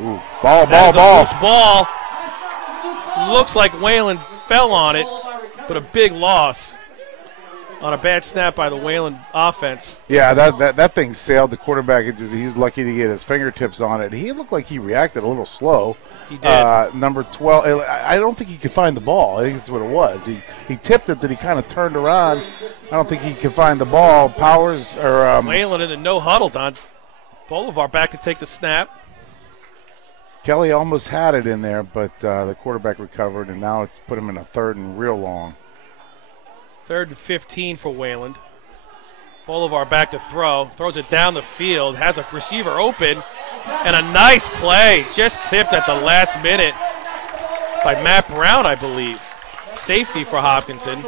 Ooh, ball. Loose ball. Looks like Wayland fell on it, but a big loss on a bad snap by the Wayland offense. Yeah, that thing sailed. The quarterback, he was lucky to get his fingertips on it. He looked like he reacted a little slow. He did. Number 12, I don't think he could find the ball. I think that's what it was. He tipped it, that he kind of turned around. I don't think he could find the ball. Powers or Wayland in the no huddle, Don. Bolivar back to take the snap. Kelly almost had it in there, but the quarterback recovered, and now it's put him in a 3rd and real long. 3rd and 15 for Wayland. Bolivar back to throw. Throws it down the field. Has a receiver open. And a nice play. Just tipped at the last minute by Matt Brown, I believe. Safety for Hopkinton.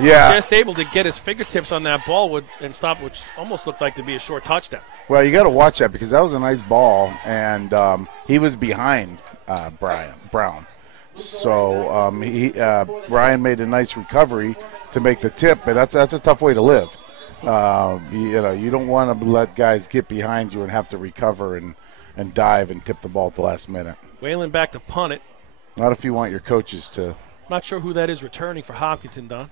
Yeah. Just able to get his fingertips on that ball and stop, which almost looked like to be a short touchdown. Well, you got to watch that because that was a nice ball, and he was behind Brown. So Brian made a nice recovery to make the tip, but that's a tough way to live. You don't want to let guys get behind you and have to recover and dive and tip the ball at the last minute. Wayland back to punt it. Not if you want your coaches to. Not sure who that is returning for Hopkinton, Don.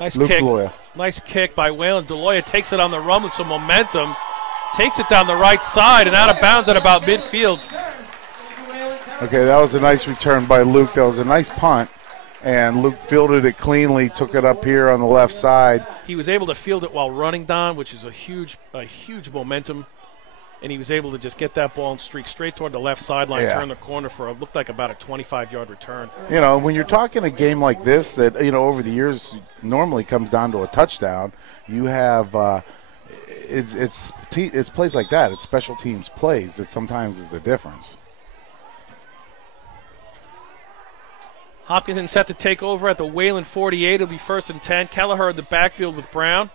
Nice Luke kick. Deloya. Nice kick by Wayland. Deloya takes it on the run with some momentum. Takes it down the right side and out of bounds at about midfield. Okay, that was a nice return by Luke. That was a nice punt. And Luke fielded it cleanly, took it up here on the left side. He was able to field it while running, Don, which is a huge momentum. And he was able to just get that ball and streak straight toward the left sideline, turn the corner for what looked like about a 25-yard return. When you're talking a game like this that, over the years normally comes down to a touchdown, you have it's plays like that. It's special teams plays that sometimes is the difference. Hopkinton set to take over at the Wayland 48. It'll be 1st and 10. Kelleher in the backfield with Brown.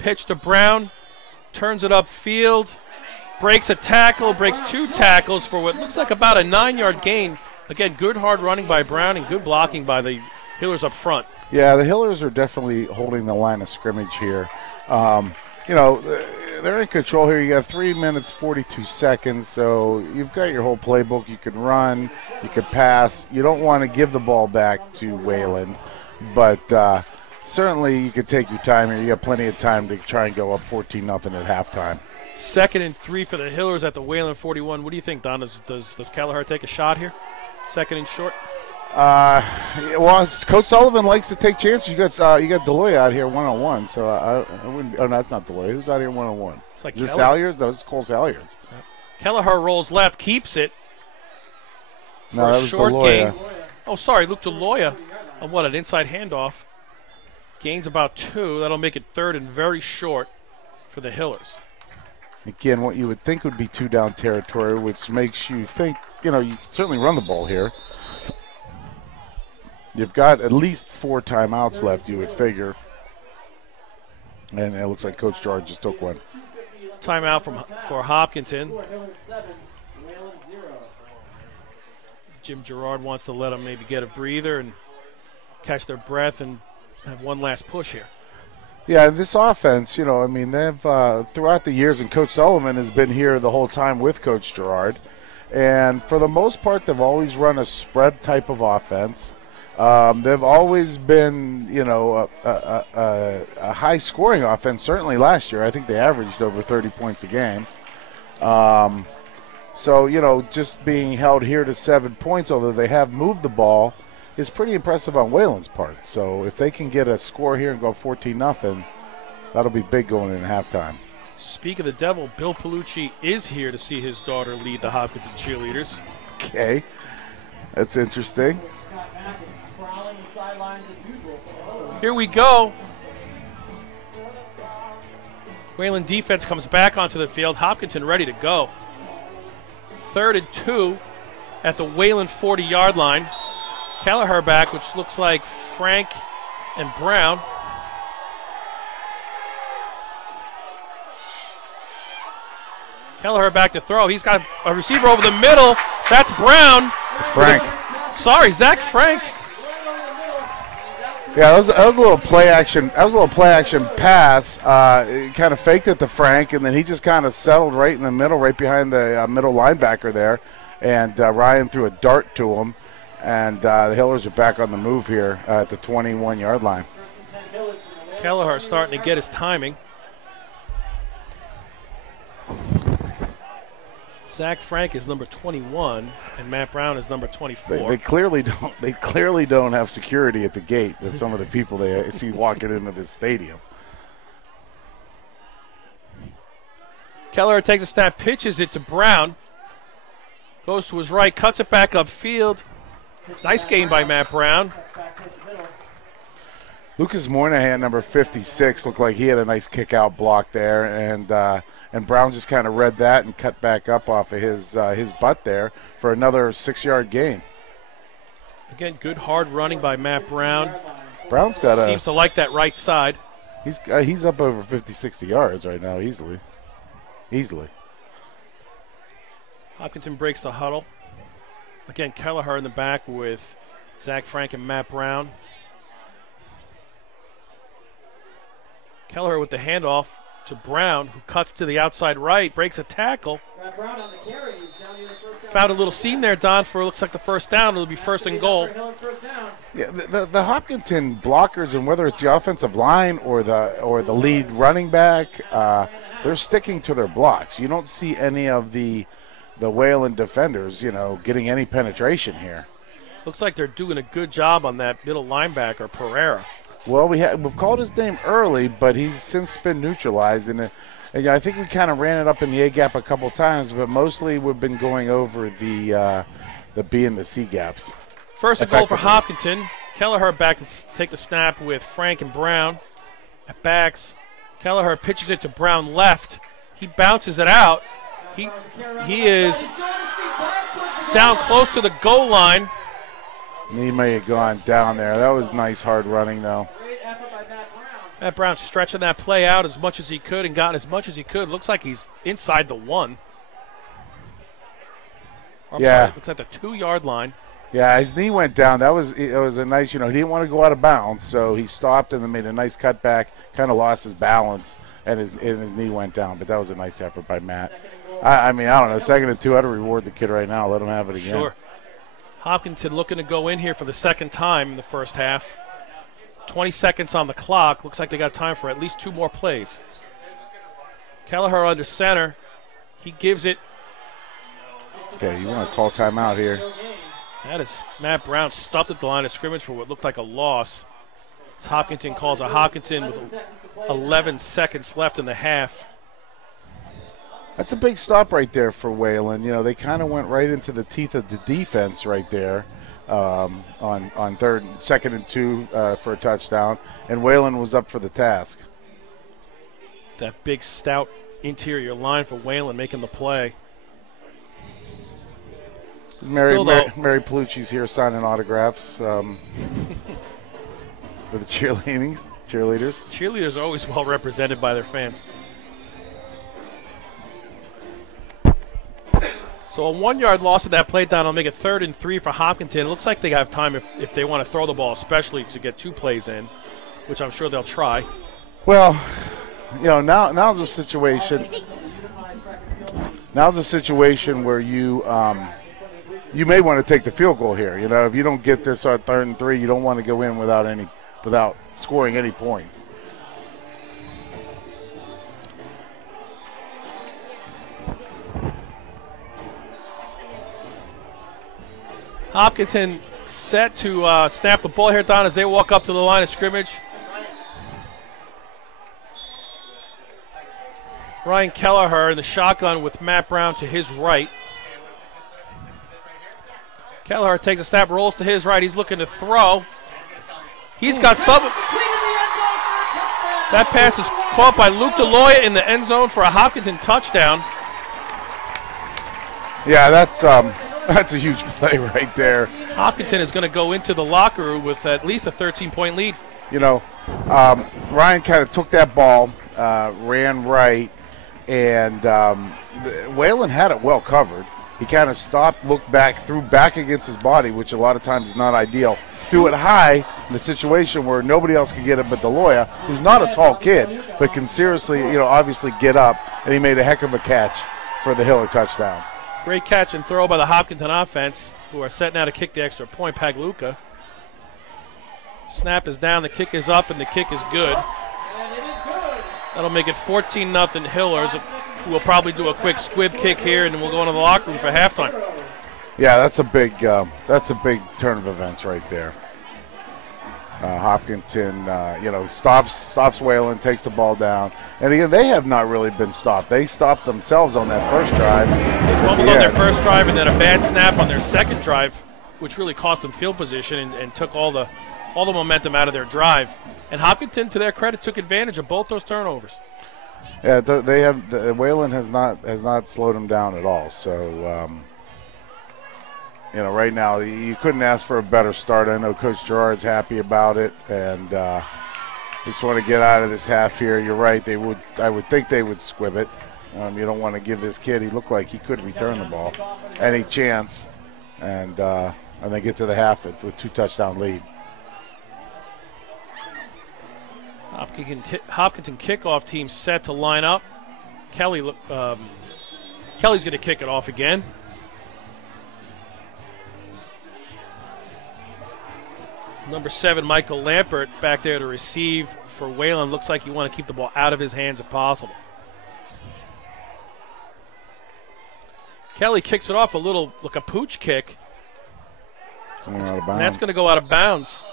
Pitch to Brown. Turns it upfield. Breaks a tackle. Breaks 2 tackles for what looks like about a 9-yard gain. Again, good hard running by Brown and good blocking by the Hillers up front. Yeah, the Hillers are definitely holding the line of scrimmage here. They're in control here. You got 3 minutes, 42 seconds, so you've got your whole playbook. You can run, you can pass. You don't want to give the ball back to Wayland, but certainly you could take your time here. You got plenty of time to try and go up 14-0 at halftime. 2nd and 3 for the Hillers at the Wayland 41. What do you think, Don? Does Kelleher take a shot here? 2nd and short? Coach Sullivan likes to take chances. You got Deloya out here one-on-one, so I wouldn't. Oh, no, that's not Deloya. Who's out here one-on-one? It's like is this Salyers? No, this is Cole Salyers. Yep. Kelleher rolls left, keeps it. No, that was short Deloya. gain. Oh, sorry, Luke Deloya. On an inside handoff. Gains about 2. That'll make it 3rd and very short for the Hillers. Again, what you would think would be 2-down territory, which makes you think, you can certainly run the ball here. You've got at least 4 timeouts left, you would figure. And it looks like Coach Gerard just took one. Timeout for Hopkinton. Jim Gerard wants to let them maybe get a breather and catch their breath and have one last push here. Yeah, this offense, they've throughout the years, and Coach Sullivan has been here the whole time with Coach Gerard. And for the most part, they've always run a spread type of offense. They've always been, a high-scoring offense. Certainly last year, I think they averaged over 30 points a game. So, just being held here to 7 points, although they have moved the ball, is pretty impressive on Wayland's part. So if they can get a score here and go 14-0, that'll be big going into halftime. Speak of the devil, Bill Palucci is here to see his daughter lead the Hopkinton cheerleaders. Okay, that's interesting. Here we go. Wayland defense comes back onto the field. Hopkinton ready to go. 3rd and 2 at the Wayland 40-yard line. Kelleher back, which looks like Frank and Brown. Kelleher back to throw. He's got a receiver over the middle. That's Brown. It's Frank. Zach Frank. Yeah, that was a little play action. That was a little play action pass. He kind of faked it to Frank, and then he just kind of settled right in the middle, right behind the middle linebacker there. And Ryan threw a dart to him. And the Hillers are back on the move here at the 21-yard line. Kelleher starting to get his timing. Zach Frank is number 21, and Matt Brown is number 24. They clearly don't. They clearly don't have security at the gate with some of the people they see walking into this stadium. Kelleher takes a snap, pitches it to Brown. Goes to his right, cuts it back upfield. Nice gain by Matt Brown. Lucas Moynihan, number 56, looked like he had a nice kick-out block there, and Brown just kind of read that and cut back up off of his butt there for another 6-yard gain. Again, good hard running by Matt Brown. Brown's got seems to like that right side. He's up over 50, 60 yards right now, easily. Hopkinton breaks the huddle. Again, Kelleher in the back with Zach Frank and Matt Brown. Kelleher with the handoff to Brown, who cuts to the outside right, breaks a tackle. Found a little seam there, Don, for looks like the first down. It'll be 1st and goal. Yeah, the Hopkinton blockers, and whether it's the offensive line or the lead running back, they're sticking to their blocks. You don't see any of the Wayland defenders, getting any penetration here. Looks like they're doing a good job on that middle linebacker, Pereira. Well, we've called his name early, but he's since been neutralized, and I think we kind of ran it up in the A gap a couple times, but mostly we've been going over the B and the C gaps. 1st and goal for Hopkinton. Kelleher back to take the snap with Frank and Brown at backs. Kelleher pitches it to Brown left. He bounces it out. He is down close to the goal line. He may have gone down there. That was nice hard running, though. Matt Brown stretching that play out as much as he could and got as much as he could. Looks like he's inside the 1. Yeah. Looks like the 2-yard line. Yeah, his knee went down. It was a nice, he didn't want to go out of bounds, so he stopped and then made a nice cutback, kind of lost his balance, and his knee went down. But that was a nice effort by Matt. I don't know. 2nd and 2, I'd reward the kid right now. Let him have it again. Sure. Hopkinton looking to go in here for the 2nd time in the first half. 20 seconds on the clock. Looks like they got time for at least 2 more plays. Kelleher under center. He gives it. Okay, you want to call timeout here. That is Matt Brown stuffed at the line of scrimmage for what looked like a loss. As Hopkinton calls a Hopkinton with 11 seconds left in the half. That's a big stop right there for Wayland. They kind of went right into the teeth of the defense right there on 2nd and 2 for a touchdown, and Wayland was up for the task. That big, stout interior line for Wayland making the play. Mary Still, though- Mary Palucci's here signing autographs for the cheerleaders. Cheerleaders are always well represented by their fans. So a 1-yard loss of that play down will make it 3rd and 3 for Hopkinton. It looks like they have time if they want to throw the ball, especially to get 2 plays in, which I'm sure they'll try. Well, now's a situation. Now's a situation where you may want to take the field goal here. If you don't get this on 3rd and 3, you don't want to go in without scoring any points. Hopkinton set to snap the ball here, Don, as they walk up to the line of scrimmage. Ryan Kelleher in the shotgun with Matt Brown to his right. Kelleher takes a snap, rolls to his right. He's looking to throw. He's got some. That pass is caught by Luke DeLoya in the end zone for a Hopkinton touchdown. Yeah, that's a huge play right there. Hopkinton is going to go into the locker room with at least a 13-point lead. Ryan kind of took that ball, ran right, and Wayland had it well covered. He kind of stopped, looked back, threw back against his body, which a lot of times is not ideal. Threw it high in a situation where nobody else could get it but DeLoya, who's not a tall kid, but can seriously, obviously get up, and he made a heck of a catch for the Hiller touchdown. Great catch and throw by the Hopkinton offense, who are set now to kick the extra point. Pagluka. Snap is down, the kick is up, and the kick is good. That'll make it 14-0 Hillers, who will probably do a quick squib kick here, and then we'll go into the locker room for halftime. Yeah, that's a big turn of events right there. Hopkinton, stops Wayland, takes the ball down. And again, they have not really been stopped. They stopped themselves on that first drive. They fumbled on their first drive and then a bad snap on their second drive, which really cost them field position and took all the momentum out of their drive. And Hopkinton, to their credit, took advantage of both those turnovers. Yeah, Wayland has not slowed them down at all. So, right now you couldn't ask for a better start. I know Coach Gerard's happy about it, and just want to get out of this half here. You're right; I would think they would squib it. You don't want to give this kid. He looked like he could return the ball, any chance, and they get to the half with 2 touchdown lead. Hopkinton kickoff team set to line up. Kelly's going to kick it off again. Number 7, Michael Lampert, back there to receive for Wayland. Looks like you want to keep the ball out of his hands if possible. Kelly kicks it off like a pooch kick. Coming out of bounds. And that's going to go out of bounds.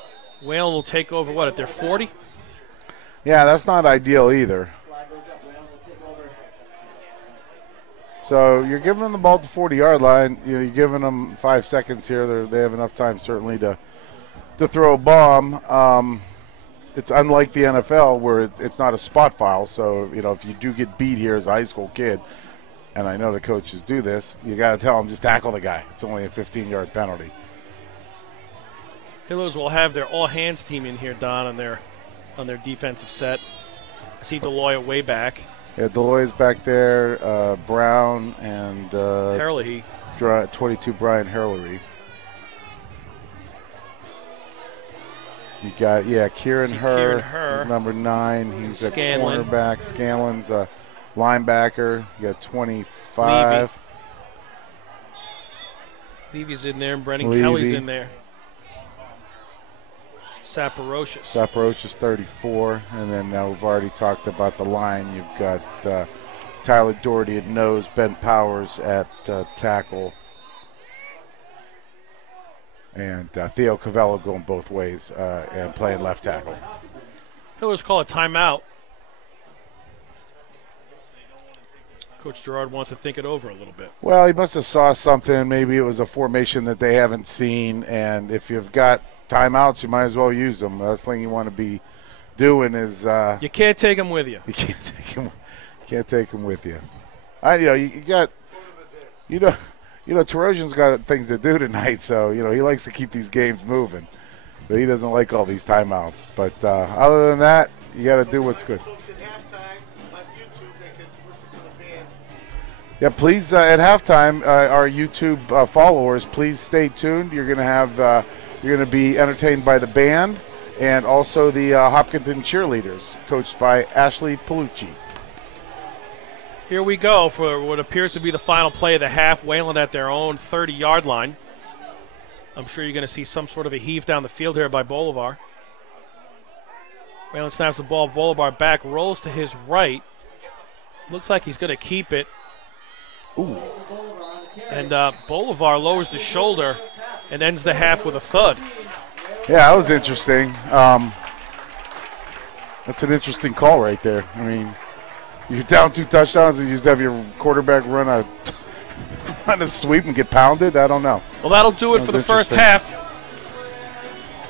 Wayland will take over, at their 40? Yeah, that's not ideal either. So you're giving them the ball at the 40-yard line. You're giving them 5 seconds here. They have enough time certainly to throw a bomb. It's unlike the NFL where it's not a spot foul. So, if you do get beat here as a high school kid, and I know the coaches do this, you got to tell them just tackle the guy. It's only a 15-yard penalty. Hillers will have their all-hands team in here, Don, on their defensive set. I see DeLoya way back. Yeah, DeLoya's back there. Brown and Herlihy. 22 Brian Herlihy. You got Kieran Herr. He's number 9. He's a cornerback. Scanlon's a linebacker. You got 25. Levy's in there, and Brennan Kelly's in there. Saporocious 34, and then now we've already talked about the line. You've got Tyler Doherty at nose, Ben Powers at tackle, and Theo Cavello going both ways and playing left tackle. Hillers call a timeout. Coach Gerard wants to think it over a little bit. Well, he must have saw something. Maybe it was a formation that they haven't seen, and if you've got timeouts, you might as well use them. The last thing you want to be doing is you can't take them with you. You can't take them. Can't take him with you. You got, Terosian's got things to do tonight, so he likes to keep these games moving, but he doesn't like all these timeouts. But other than that, you got to do what's good. Folks, at halftime on YouTube, they can listen to the band. Yeah, please at halftime, our YouTube followers, please stay tuned. You're going to be entertained by the band and also the Hopkinton cheerleaders, coached by Ashley Palucci. Here we go for what appears to be the final play of the half. Wayland at their own 30-yard line. I'm sure you're going to see some sort of a heave down the field here by Bolivar. Wayland snaps the ball. Bolivar back, rolls to his right. Looks like he's going to keep it. Ooh. And Bolivar lowers the shoulder and ends the half with a thud. Yeah, that was interesting. That's an interesting call right there. I mean, you're down 2 touchdowns and you just have your quarterback run a sweep and get pounded? I don't know. Well, that'll do it for the first half.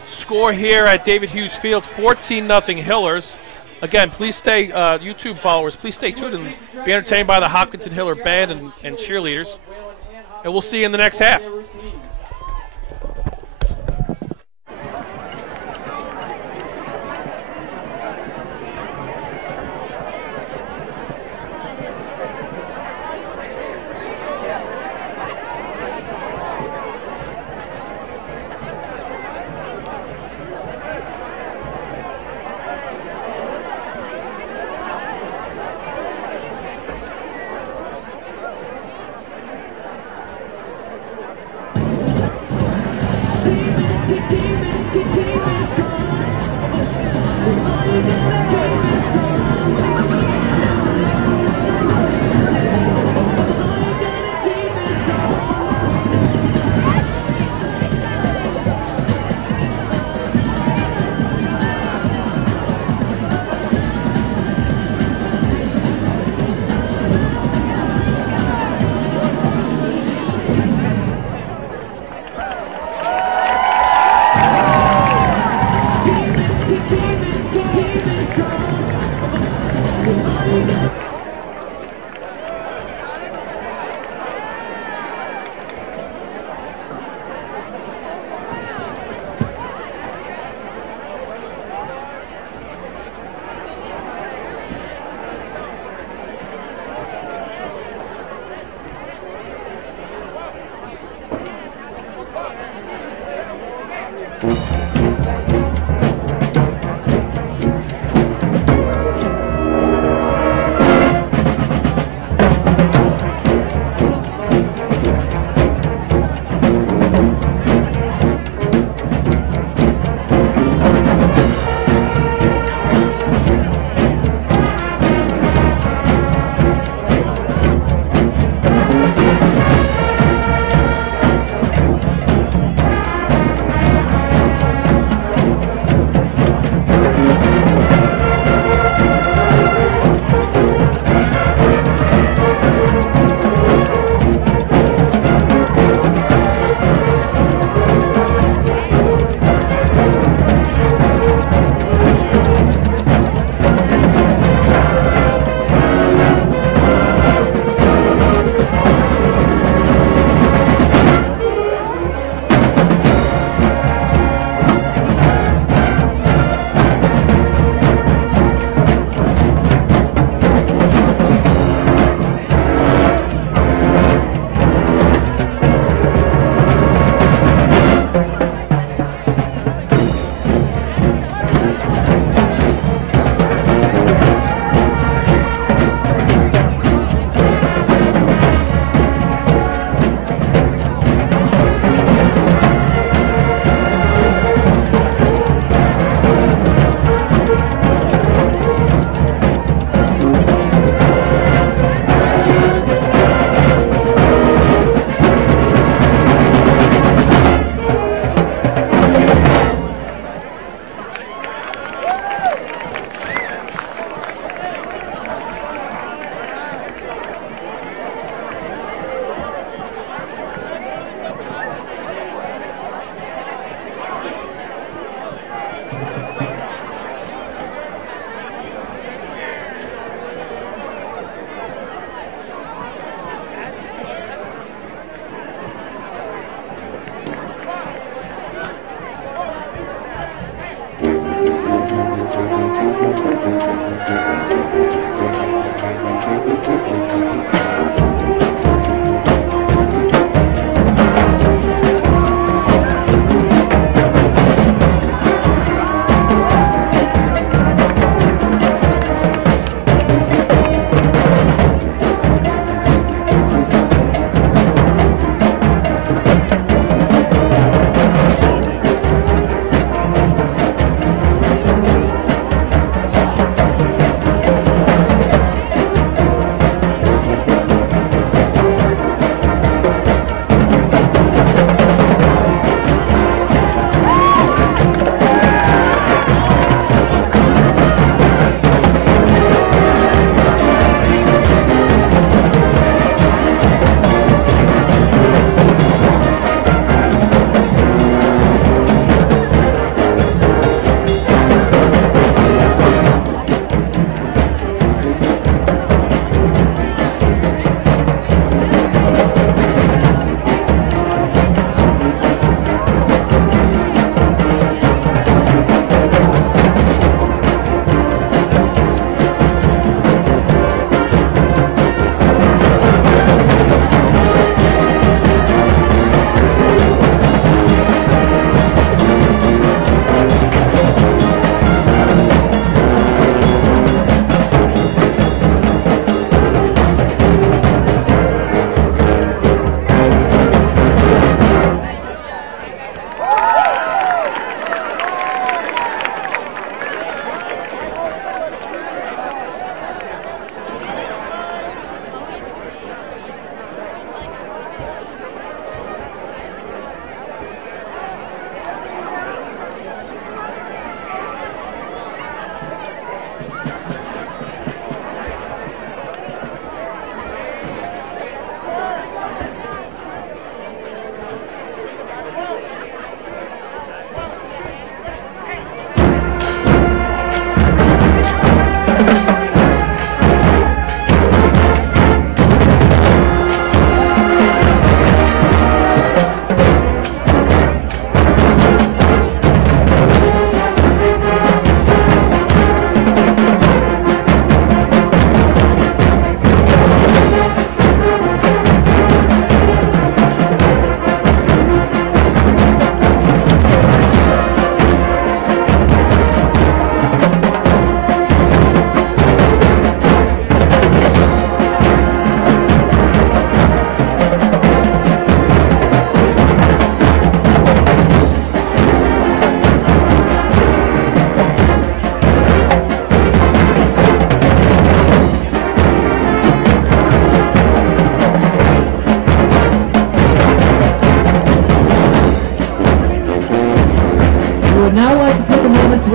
Score here at David Hughes Field, 14-0 Hillers. Again, please stay, YouTube followers, please stay tuned and be entertained by the Hopkinton Hiller Band and cheerleaders. And we'll see you in the next half.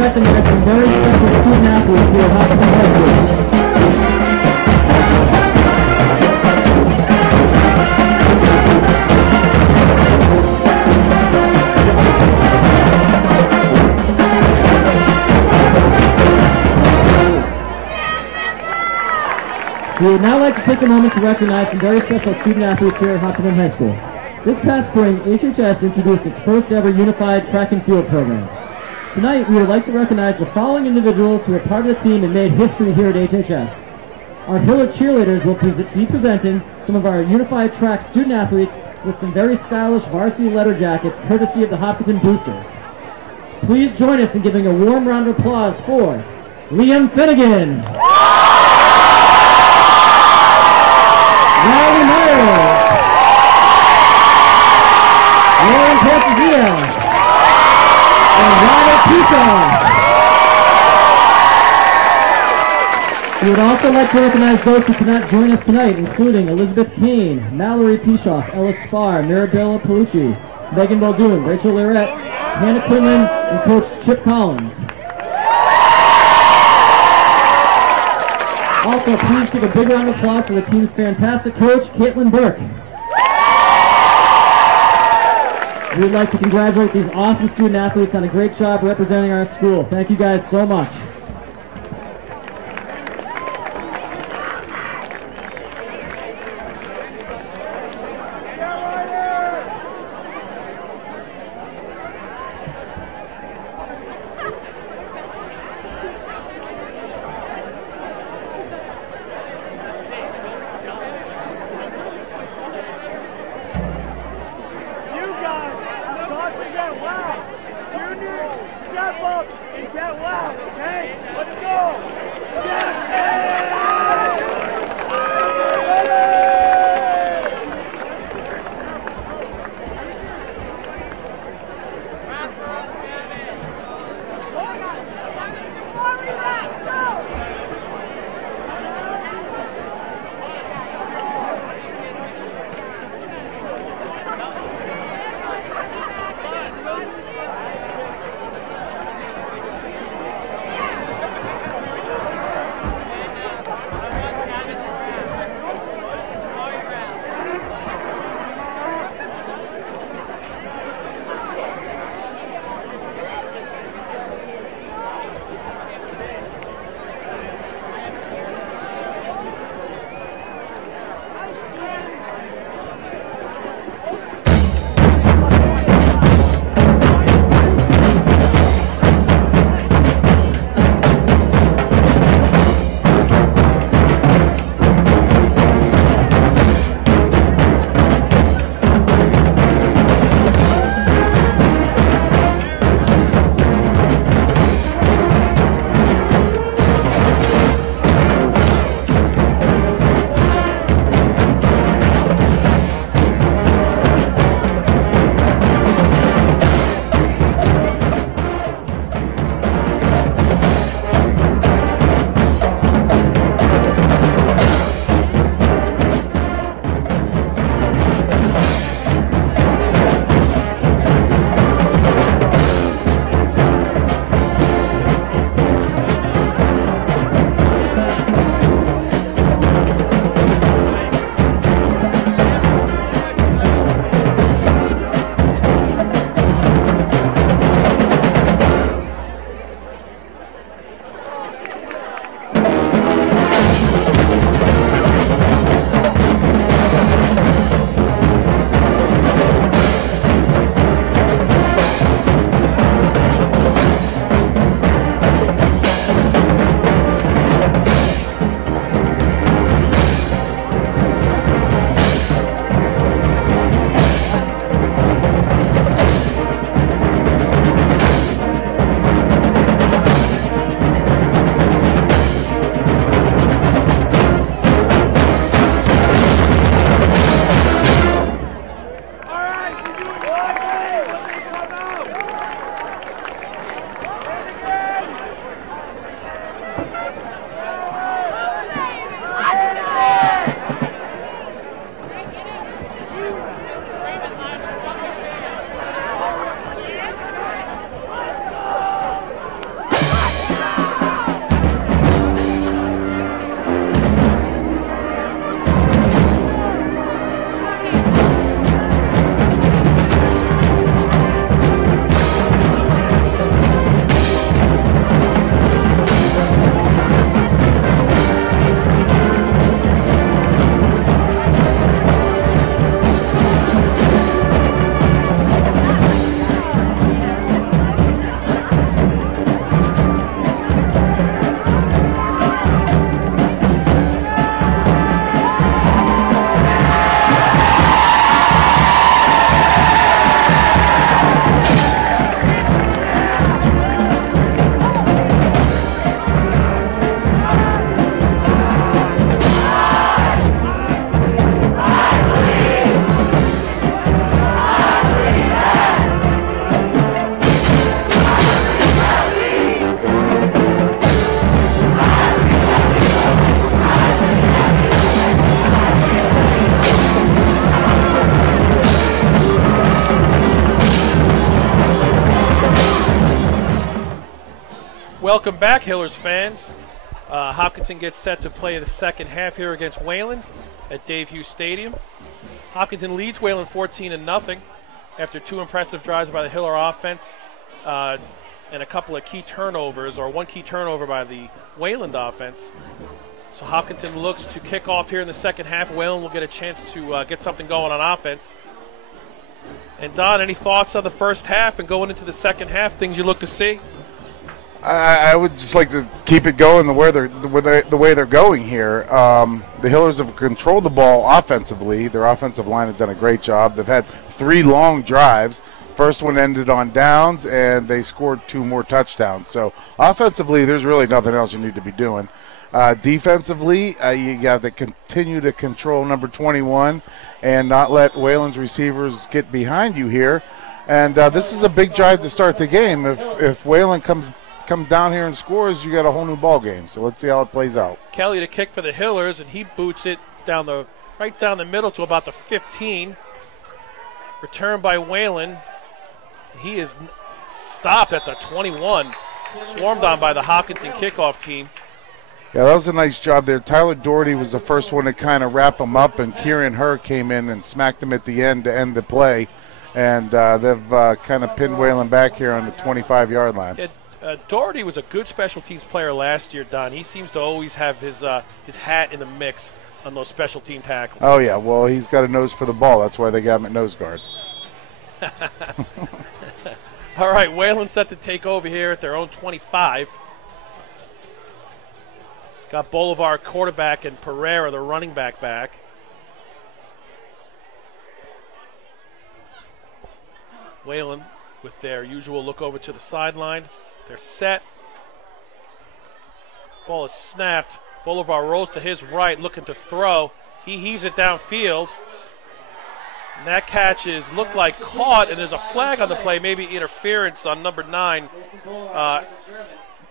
recognize some very special student athletes here at Hopkins High School. We would now like to take a moment to recognize some very special student athletes here at Hopkins High School. This past spring, HHS introduced its first ever unified track and field program. Tonight, we would like to recognize the following individuals who are part of the team and made history here at HHS. Our Hiller cheerleaders will be presenting some of our unified track student athletes with some very stylish varsity letter jackets courtesy of the Hopkinton Boosters. Please join us in giving a warm round of applause for Liam Finnegan, Riley Myers, Lauren Portezia, and Ryan Pico. We would also like to recognize those who cannot join us tonight, including Elizabeth Kane, Mallory Pishoff, Ellis Spar, Mirabella Palucci, Megan Muldoon, Rachel Lirette, Hannah Quinlan, and Coach Chip Collins. Also, please give a big round of applause for the team's fantastic coach, Caitlin Burke. We would like to congratulate these awesome student athletes on a great job representing our school. Thank you guys so much. Welcome back, Hillers fans. Hopkinton gets set to play the second half here against Wayland at Dave Hughes Stadium. Hopkinton leads Wayland 14-0 after 2 impressive drives by the Hiller offense and a couple of key turnovers, or 1 key turnover by the Wayland offense. So Hopkinton looks to kick off here in the second half. Wayland will get a chance to get something going on offense. And Don, any thoughts on the first half and going into the second half, things you look to see? I would just like to keep it going the way they're going here. The Hillers have controlled the ball offensively. Their offensive line has done a great job. They've had 3 long drives. First one ended on downs, and they scored 2 more touchdowns. So offensively, there's really nothing else you need to be doing. Defensively, you have to continue to control number 21 and not let Wayland's receivers get behind you here. And this is a big drive to start the game. If Wayland comes down here and scores, you got a whole new ball game. So let's see how it plays out. Kelly to kick for the Hillers, and he boots it right down the middle to about the 15. Return by Wayland. He is stopped at the 21. Swarmed on by the Hopkinton kickoff team. Yeah, that was a nice job there. Tyler Doherty was the first one to kind of wrap him up, and Kieran Herr came in and smacked him at the end to end the play. And they've kind of pinned Wayland back here on the 25-yard line. Yeah, Doherty was a good special teams player last year, Don. He seems to always have his hat in the mix on those special team tackles. Oh, yeah. Well, he's got a nose for the ball. That's why they got him at nose guard. All right, Wayland set to take over here at their own 25. Got Bolivar quarterback and Pereira, the running back. Wayland with their usual look over to the sideline. They're set. Ball is snapped. Bolivar rolls to his right, looking to throw. He heaves it downfield. And that catch looked like caught, and there's a flag on the play, maybe interference on number 9.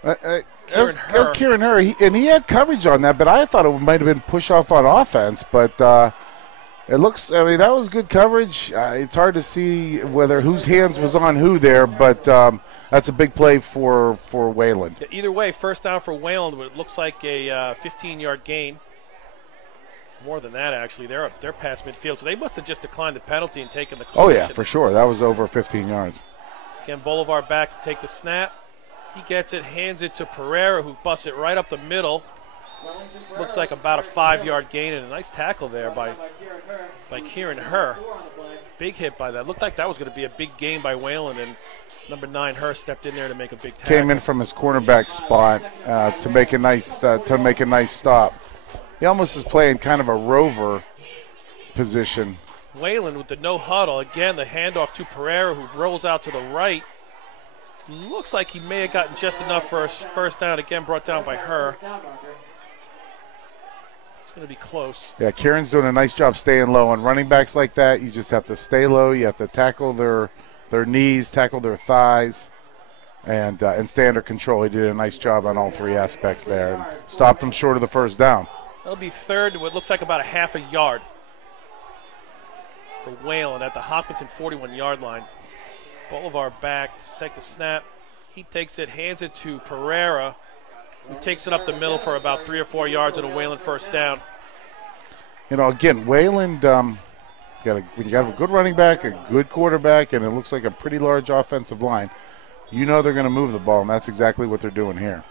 That was Kieran Herr, and he had coverage on that, but I thought it might have been push off on offense. But it looks, I mean, that was good coverage. It's hard to see whose hands was on who there, but that's a big play for Wayland. Yeah, either way, first down for Wayland, but it looks like a 15-yard gain. More than that, actually. They're past midfield, so they must have just declined the penalty and taken the collision. Oh, yeah, for sure. That was over 15 yards. Again, Bolivar back to take the snap. He gets it, hands it to Pereira, who busts it right up the middle. Looks like about a 5-yard gain, and a nice tackle there by Kieran Herr. Big hit by that. Looked like that was going to be a big gain by Wayland, and number 9 Herr stepped in there to make a big tackle. Came in from his cornerback spot to make a nice stop. He almost is playing kind of a rover position. Wayland with the no huddle. Again, the handoff to Pereira, who rolls out to the right. Looks like he may have gotten just enough for a first down. Again, brought down by Herr. It's going to be close. Yeah, Kieran's doing a nice job staying low. On running backs like that, you just have to stay low. You have to tackle their knees, tackle their thighs, and stay under control. He did a nice job on all 3 aspects there and stopped them short of the first down. That'll be third, what looks like about a half a yard for Wayland at the Hopkinton 41-yard line. Bolivar back to take the snap. He takes it, hands it to Pereira, who takes it up the middle for about 3 or 4 yards and a Wayland first down. You know, again, Wayland when you got a good running back, a good quarterback, and it looks like a pretty large offensive line, you know they're going to move the ball, and that's exactly what they're doing here.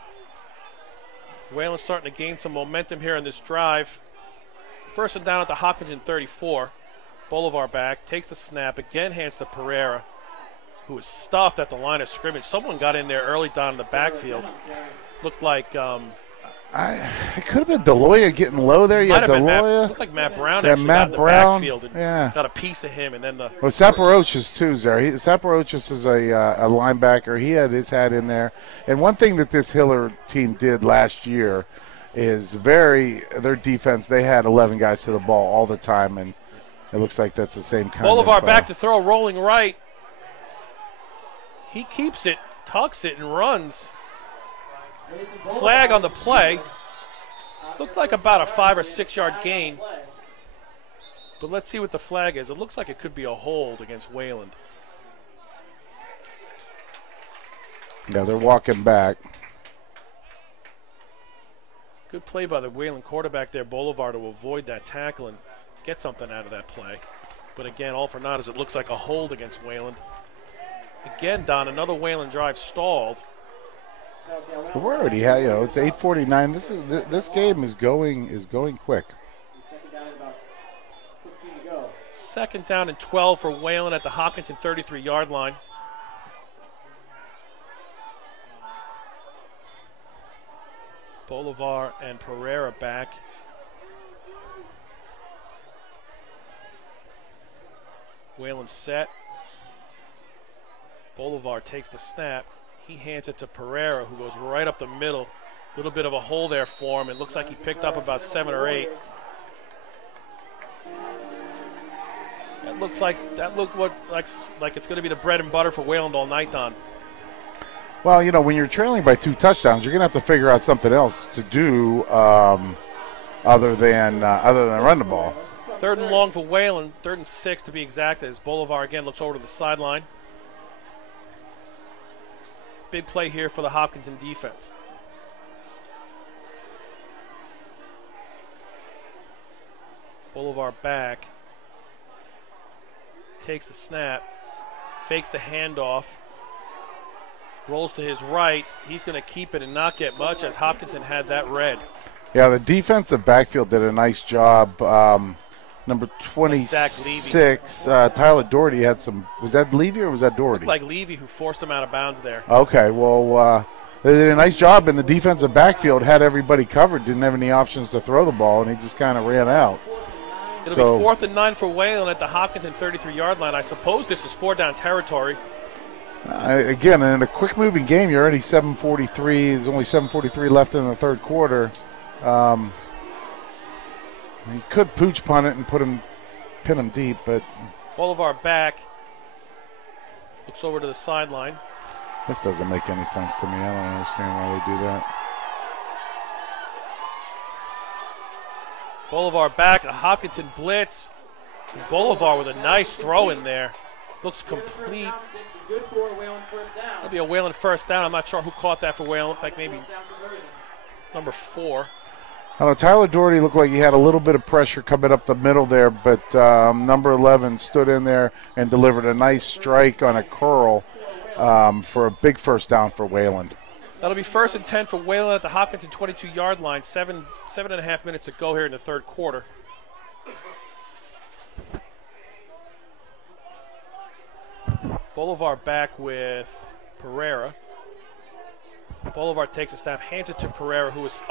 Wayland's starting to gain some momentum here in this drive. First and down at the Hopkinton 34. Bolivar back, takes the snap, again hands to Pereira, who was stuffed at the line of scrimmage. Someone got in there early down in the backfield. Looked like it could have been Deloya getting low there. You had Deloya. Looked like Matt Brown actually got in the backfield and got a piece of him. And then Saparochas too, Zary. Saparochas is a linebacker. He had his hat in there. And one thing that this Hiller team did last year is their defense, they had 11 guys to the ball all the time, and it looks like that's the same kind Bolivar of back to throw, rolling right. He keeps it, tucks it, and runs. Flag on the play. Looked like about a 5 or 6 yard gain. But let's see what the flag is. It looks like it could be a hold against Wayland. Yeah, they're walking back. Good play by the Wayland quarterback there, Bolivar, to avoid that tackle and get something out of that play. But again, all for naught as it looks like a hold against Wayland. Again, Don, another Wayland drive stalled. We're already had, it's 8:49. This game is going quick. Second down and 12 for Wayland at the Hopkinton 33-yard line. Bolivar and Pereira back. Wayland set. Bolivar takes the snap. He hands it to Pereira, who goes right up the middle. A little bit of a hole there for him. It looks like he picked up about 7 or 8. That looked like it's going to be the bread and butter for Wayland all night, Don. Well, when you're trailing by 2 touchdowns, you're going to have to figure out something else to do other than run the ball. 3rd and long for Wayland, 3rd and 6 to be exact, as Bolivar again looks over to the sideline. Big play here for the Hopkinton defense. Bolivar back. Takes the snap. Fakes the handoff. Rolls to his right. He's going to keep it and not get much as Hopkinton had that red. Yeah, the defensive backfield did a nice job. Number 26, Tyler Doherty had some. Was that Levy or was that Doherty? Looked like Levy who forced him out of bounds there. Okay, well, they did a nice job in the defensive backfield, had everybody covered, didn't have any options to throw the ball, and he just kind of ran out. It'll be 4th and 9 for Wayland at the Hopkinton 33-yard line. I suppose this is 4-down territory. Again, in a quick-moving game, you're already 7:43. There's only 7:43 left in the third quarter. He could pooch punt it and pin him deep, but Bolivar back. Looks over to the sideline. This doesn't make any sense to me. I don't understand why they do that. Bolivar back, a Hopkinton blitz. And Bolivar with a nice throw in there. Looks complete. That'll be a Wayland first down. I'm not sure who caught that for Wayland. Looked like maybe number 4. I don't know, Tyler Doherty looked like he had a little bit of pressure coming up the middle there, but number 11 stood in there and delivered a nice strike on a curl for a big first down for Wayland. That'll be 1st and 10 for Wayland at the Hopkinton 22-yard line. 7.5 minutes to go here in the third quarter. Bolivar back with Pereira. Bolivar takes a snap, hands it to Pereira, who is,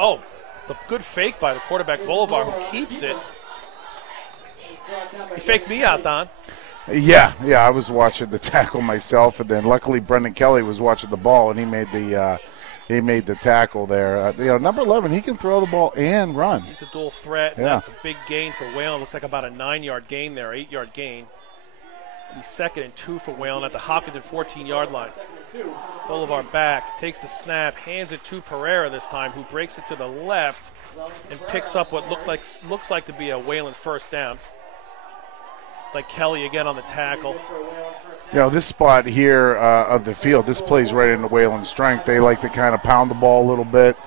the good fake by the quarterback, Bolivar, who keeps it. He faked me out, Don. Yeah, I was watching the tackle myself, and then luckily Brendan Kelly was watching the ball, and he made the tackle there. Number 11, he can throw the ball and run. He's a dual threat. And that's a big gain for Wayland. Looks like about a 9-yard gain there, 8-yard gain. He's 2nd and 2 for Wayland at the Hopkinton 14-yard line. Bolivar back, takes the snap, hands it to Pereira this time, who breaks it to the left and picks up what looks like to be a Wayland first down. Like Kelly again on the tackle. This spot here of the field, this plays right into Wayland's strength. They like to kind of pound the ball a little bit,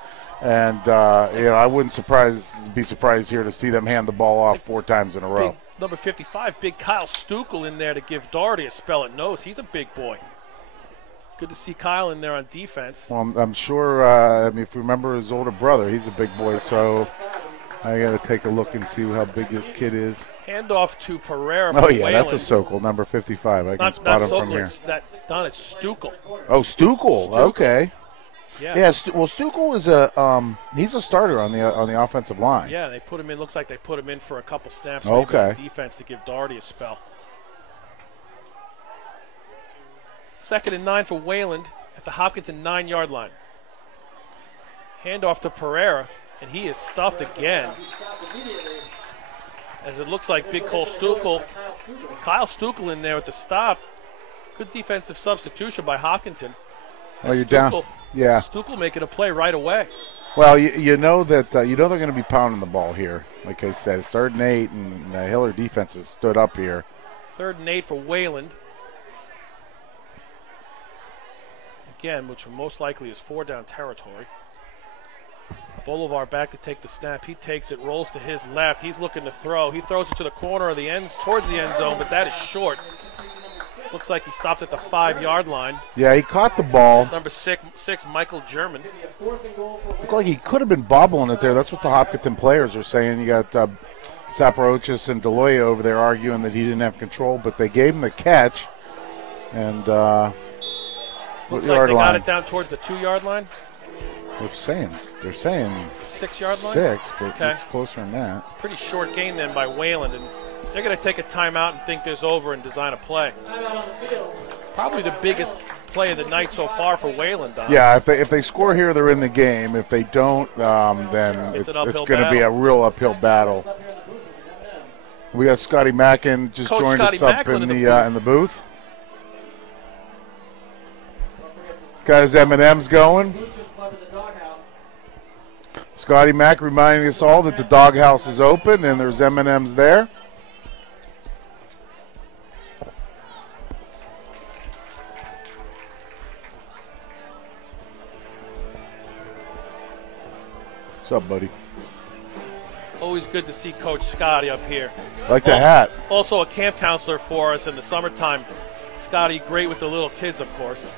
and I wouldn't be surprised here to see them hand the ball off 4 times in a row. Number 55, big Kyle Stukel in there to give Doherty a spell at nose. He's a big boy. Good to see Kyle in there on defense. Well, I'm sure, if you remember his older brother, he's a big boy, so I got to take a look and see how big this kid is. Handoff to Pereira. Oh, yeah, Wayland. that's a Sokol, number 55. I can spot him Sokol, from here. it's Stukel. Oh, Stukel. Okay. Yeah. Well, Stukel is he's a starter on the offensive line. Yeah, they put him in. Looks like they put him in for a couple snaps. Okay. On defense to give Doherty a spell. 2nd and 9 for Wayland at the Hopkinton 9-yard line. Handoff to Pereira, and he is stuffed again. As it looks like big Kyle Stukel in there with the stop. Good defensive substitution by Hopkinton. Oh, you're down. Yeah. Stukel making a play right away. Well, you know that they're going to be pounding the ball here. Like I said, it's 3rd and 8, and the Hiller defense has stood up here. 3rd and 8 for Wayland. Again, which most likely is 4-down territory. Bolivar back to take the snap. He takes it, rolls to his left. He's looking to throw. He throws it to the corner of the ends, towards the end zone, but that is short. Looks like he stopped at the 5-yard line. Yeah, he caught the ball. Number six, Michael German. Looked like he could have been bobbling it there. That's what the Hopkinton players are saying. You got Saparochis and Deloya over there arguing that he didn't have control, but they gave him the catch. And looks like they got it down towards the 2-yard line. They're saying the 6-yard line? 6, but it's closer than that. Pretty short gain then by Wayland, and they're going to take a timeout and think this over and design a play. Probably the biggest play of the night so far for Wayland, Don. Yeah, if they score here, they're in the game. If they don't, then it's going to be a real uphill battle. We got Scotty Mackin just Coach joined Scotty us up Macklin in the booth. Got his M&Ms going. Scotty Mack reminding us all that the doghouse is open and there's M&Ms there. What's up, buddy? Always good to see Coach Scotty up here. Like the hat. Also a camp counselor for us in the summertime. Scotty, great with the little kids, of course.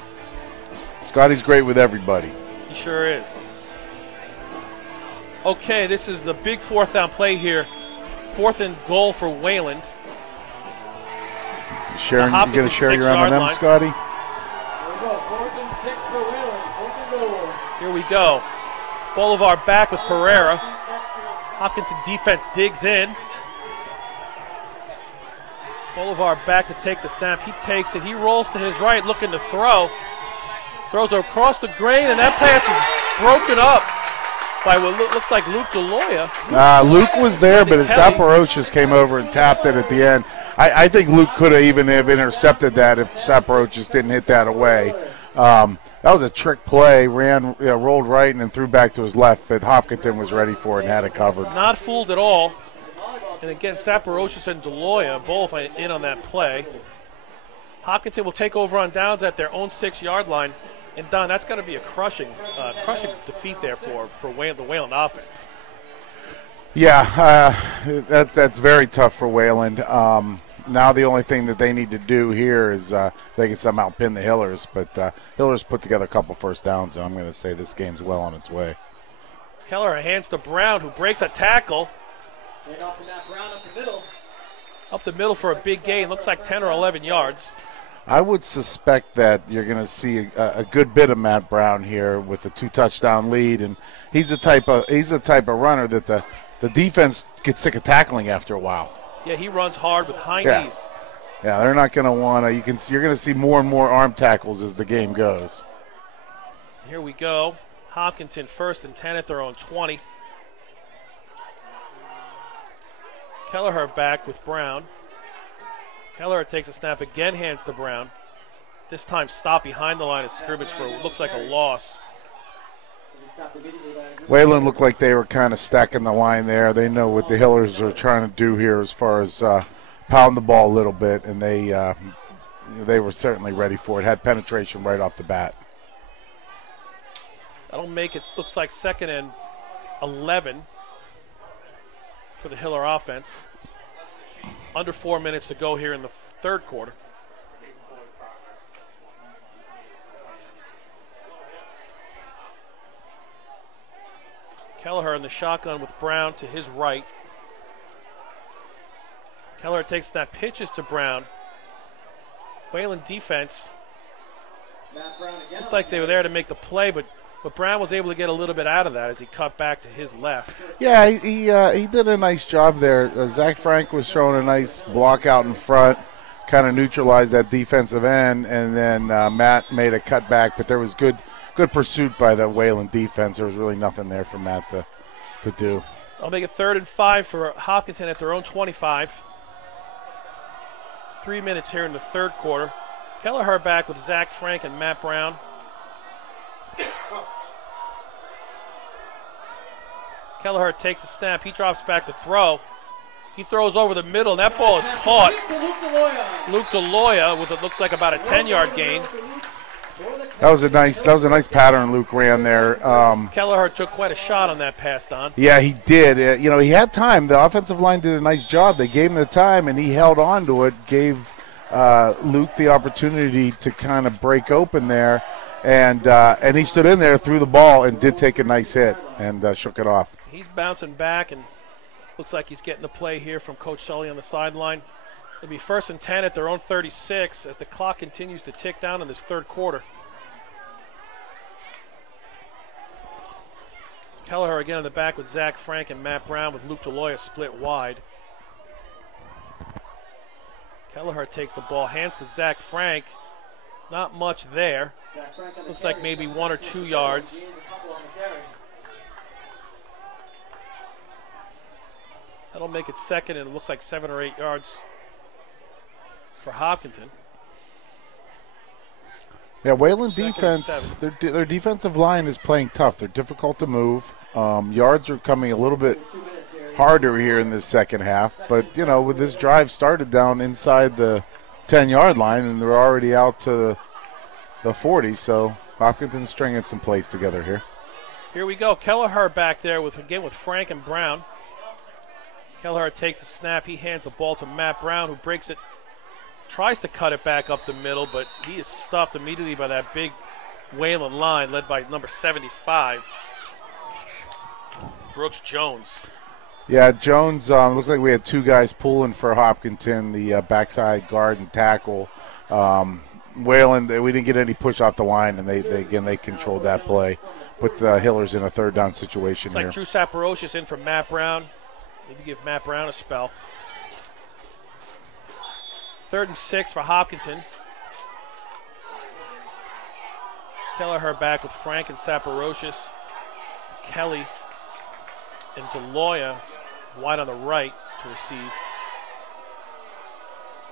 Scotty's great with everybody. He sure is. Okay, this is the big 4th down play here. 4th and goal for Wayland. You going to share your M&M, Scotty? Here we go, 4th and 6 for Wayland. 4th and goal. Here we go. Bolivar back with Pereira. Hopkinton defense digs in. Bolivar back to take the snap. He takes it. He rolls to his right, looking to throw. Throws across the grain, and that pass is broken up by what looks like Luke Deloya. Luke was there, but Saparochis came over and tapped it at the end. I think Luke could have even intercepted that if Saparochis didn't hit that away. That was a trick play, rolled right and then threw back to his left, but Hopkinton was ready for it and had it covered. Not fooled at all. And again, Saparochis and Deloya both in on that play. Hopkinton will take over on downs at their own 6-yard line. And, Don, that's got to be a crushing defeat there for the Wayland offense. Yeah, that's very tough for Wayland. Now the only thing that they need to do here is they can somehow pin the Hillers. But Hillers put together a couple first downs, so I'm going to say this game's well on its way. Keller hands to Brown, who breaks a tackle. And off to Matt Brown up the middle. Up the middle for a big gain. Looks like 10 or 11 yards. I would suspect that you're going to see a good bit of Matt Brown here with a 2-touchdown lead, and he's the type of runner that the defense gets sick of tackling after a while. Yeah, he runs hard with high knees. Yeah, they're not going to want to. You're going to see more and more arm tackles as the game goes. Here we go. Hopkinton 1st and 10 at their own 20. Kelleher back with Brown. Kelleher takes a snap again, hands to Brown. This time stopped behind the line of scrimmage for what looks like a loss. Wayland looked like they were kind of stacking the line there. They know what the Hillers are trying to do here as far as pound the ball a little bit, and they were certainly ready for it. Had penetration right off the bat. That'll make it, looks like 2nd and 11 for the Hiller offense. Under 4 minutes to go here in the 3rd quarter. Kelleher in the shotgun with Brown to his right. Kelleher takes that, pitches to Brown. Wayland defense looked like they were there to make the play, but Brown was able to get a little bit out of that as he cut back to his left. Yeah, he did a nice job there. Zach Frank was showing a nice block out in front, kind of neutralized that defensive end, and then Matt made a cutback, but there was good pursuit by the Wayland defense. There was really nothing there for Matt to do. I'll make it 3rd and 5 for Hopkinton at their own 25. 3 minutes here in the 3rd quarter. Kelleher back with Zach Frank and Matt Brown. Kelleher takes a snap. He drops back to throw. He throws over the middle, and that ball is caught. Luke Deloya with what looks like about a 10-yard gain. That was a nice pattern Luke ran there. Kelleher took quite a shot on that pass, Don. Yeah, he did. He had time. The offensive line did a nice job. They gave him the time, and he held on to it, gave Luke the opportunity to kind of break open there. And he stood in there, threw the ball, and did take a nice hit and shook it off. He's bouncing back, and looks like he's getting the play here from Coach Sully on the sideline. It'll be 1st and 10 at their own 36 as the clock continues to tick down in this third quarter. Kelleher again in the back with Zach Frank and Matt Brown with Luke DeLoya split wide. Kelleher takes the ball, hands to Zach Frank. Not much there. Looks like maybe 1 or 2 yards. That'll make it second, and it looks like 7 or 8 yards for Hopkinton. Yeah, Wayland defense, their defensive line is playing tough. They're difficult to move. Yards are coming a little bit harder here in this second half. But, with this drive started down inside the 10-yard line, and they're already out to the 40. So Hopkinton's stringing some plays together here. Here we go. Kelleher back there with Frank and Brown. Kelleher takes a snap. He hands the ball to Matt Brown, who breaks it. Tries to cut it back up the middle, but he is stuffed immediately by that big Wayland line led by number 75, Brooks Jones. Yeah, Jones, looked like we had 2 guys pulling for Hopkinton, the backside guard and tackle. Wayland, we didn't get any push off the line, and they controlled that play. Put the Hillers in a third down situation it's here. Like Drew Saporocious in for Matt Brown. Maybe give Matt Brown a spell. 3rd and 6 for Hopkinton. Kelleher back with Frank and Saporocious. Kelly and DeLoya wide on the right to receive.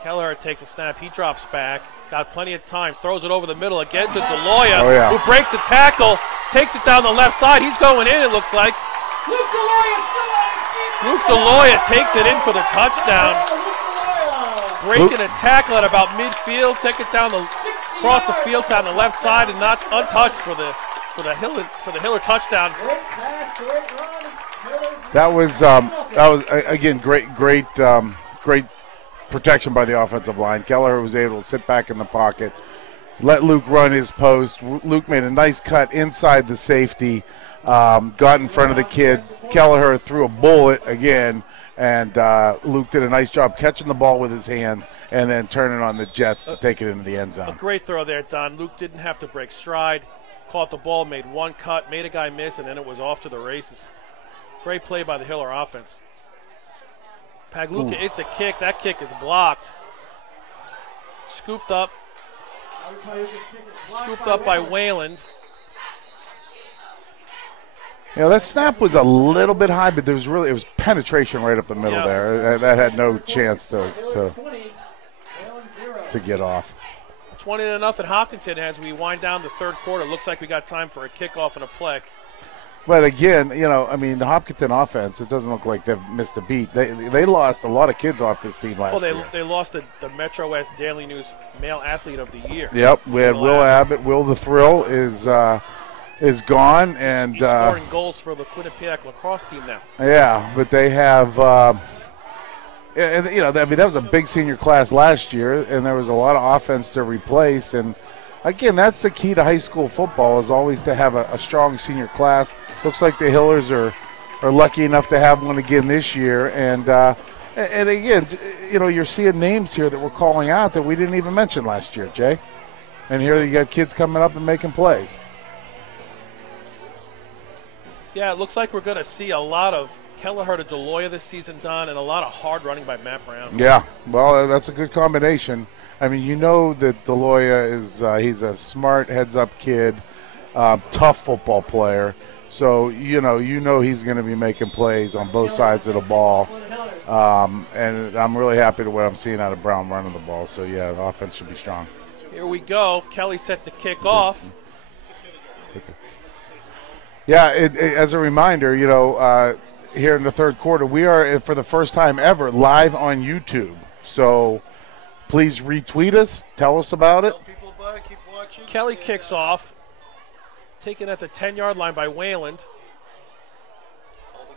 Kelleher takes a snap. He drops back. Got plenty of time. Throws it over the middle again to DeLoya, who breaks a tackle, takes it down the left side. He's going in, it looks like. Luke DeLoya takes it in for the touchdown. Breaking a tackle at about midfield, take it down across the field down the left side, and not untouched for the Hiller touchdown. That was again great protection by the offensive line. Kelleher was able to sit back in the pocket, let Luke run his post. Luke made a nice cut inside the safety, got in front of the kid. Kelleher threw a bullet again. And Luke did a nice job catching the ball with his hands and then turning on the jets to take it into the end zone. A great throw there, Don. Luke didn't have to break stride. Caught the ball, made one cut, made a guy miss, and then it was off to the races. Great play by the Hiller offense. Pagluka, it's a kick. That kick is blocked. Scooped up by Wayland. That snap was a little bit high, but it was penetration right up the middle there. That had no chance to get off. 20-0 Hopkinton as we wind down the third quarter. Looks like we got time for a kickoff and a play. But again, the Hopkinton offense, it doesn't look like they've missed a beat. They lost a lot of kids off this team last year. They lost the Metro West Daily News Male Athlete of the Year. Yep, we had Will Abbott. Will the Thrill is gone, and he's scoring goals for the Quinnipiac lacrosse team now. Yeah, but they have, that was a big senior class last year, and there was a lot of offense to replace. And again, that's the key to high school football, is always to have a strong senior class. Looks like the Hillers are lucky enough to have one again this year, and again, you're seeing names here that we're calling out that we didn't even mention last year, Jay. And here you got kids coming up and making plays. Yeah, it looks like we're going to see a lot of Kelleher to DeLoya this season, Don, and a lot of hard running by Matt Brown. Yeah, well, that's a good combination. I mean, that DeLoya he's a smart, heads-up kid, tough football player. So, he's going to be making plays on both sides of the ball. And I'm really happy with what I'm seeing out of Brown running the ball. So, yeah, the offense should be strong. Here we go. Kelly set to kick off. Yeah, as a reminder, here in the third quarter, we are, for the first time ever, live on YouTube. So please retweet us. Tell us about it. Tell people about it. Keep watching. Kelly kicks off, taken at the 10-yard line by Wayland.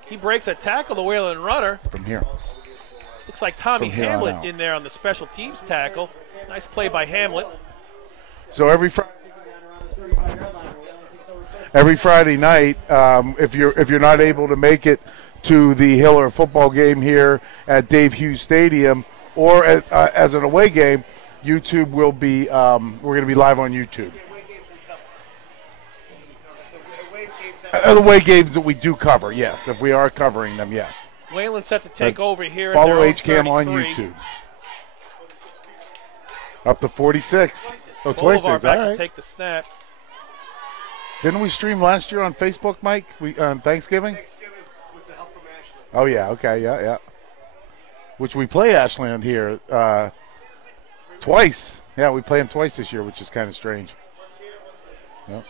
He breaks a tackle, the Wayland runner. From here. Looks like Tommy From here on Hamlet out. in there on the special teams tackle. Nice play by Hamlet. So every Friday night, if you're not able to make it to the Hiller football game here at Dave Hughes Stadium, or as an away game, YouTube will be. We're going to be live on YouTube. The away games that we do cover, yes. If we are covering them, yes. Wayland set to take over here. Follow at their HCAM own on 33. YouTube. Up to 46. Oh, Boulevard 26. back All to right. take the snap. Didn't we stream last year on Facebook, Mike? On Thanksgiving? Thanksgiving with the help from Ashley. Oh, yeah. Okay. Yeah. Which we play Ashland here twice. Yeah, we play them twice this year, which is kind of strange. Yep.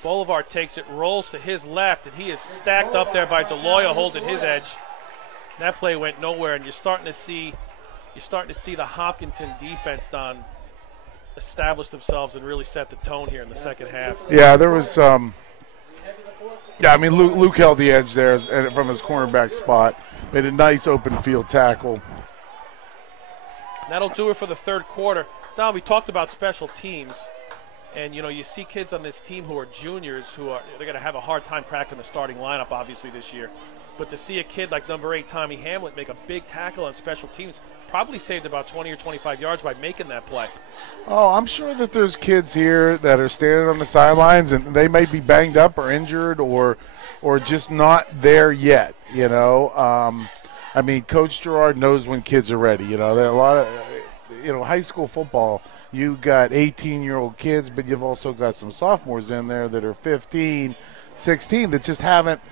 Boulevard takes it, rolls to his left, and he is stacked up there by DeLoya holding his edge. That play went nowhere, and you're starting to see the Hopkinton defense, Don, establish themselves and really set the tone here in the second half. Yeah, there was Luke held the edge there from his cornerback spot. Made a nice open field tackle. That'll do it for the third quarter. Don, we talked about special teams. And, you see kids on this team who are juniors they're going to have a hard time cracking the starting lineup, obviously, this year. But to see a kid like number 8, Tommy Hamlet, make a big tackle on special teams, probably saved about 20 or 25 yards by making that play. Oh, I'm sure that there's kids here that are standing on the sidelines, and they may be banged up or injured or just not there yet, Coach Gerard knows when kids are ready. There are a lot of, high school football, you got 18-year-old kids, but you've also got some sophomores in there that are 15, 16 that just haven't,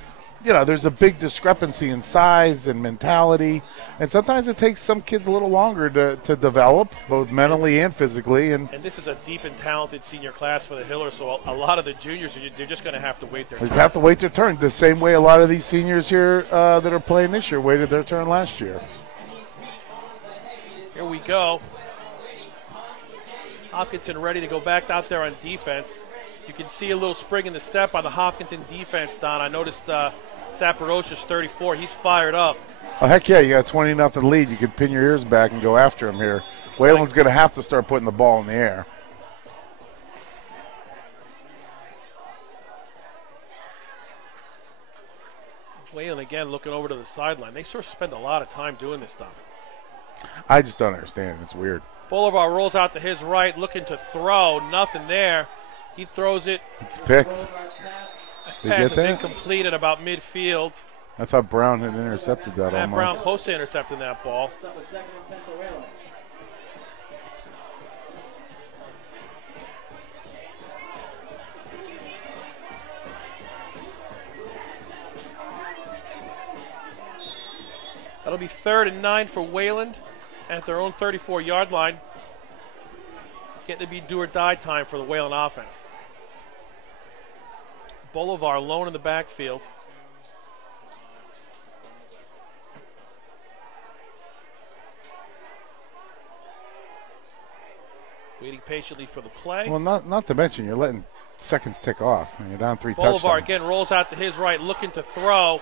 there's a big discrepancy in size and mentality. And sometimes it takes some kids a little longer to develop, both mentally and physically. And this is a deep and talented senior class for the Hillers, so a lot of the juniors, they're just going to have to wait their turn. They have to wait their turn, the same way a lot of these seniors here that are playing this year waited their turn last year. Here we go. Hopkinton ready to go back out there on defense. You can see a little spring in the step on the Hopkinton defense, Don. I noticed Saporosha's 34. He's fired up. Oh, heck yeah, you got a 20-0 lead. You could pin your ears back and go after him here. Wayland's going to have to start putting the ball in the air. Wayland again looking over to the sideline. They sort of spend a lot of time doing this stuff. I just don't understand. It's weird. Boulevard rolls out to his right, looking to throw. Nothing there. He throws it. It's picked. Did Pass you is get that? incomplete at about midfield. I thought Brown had intercepted that Matt almost. Brown close to intercepting that ball. That'll be 3rd and 9 for Wayland at their own 34-yard line. Getting to be do-or-die time for the Wayland offense. Boulevard alone in the backfield. Waiting patiently for the play. Well, not to mention you're letting seconds tick off, and you're down 3 Boulevard touchdowns. again rolls out to his right, looking to throw.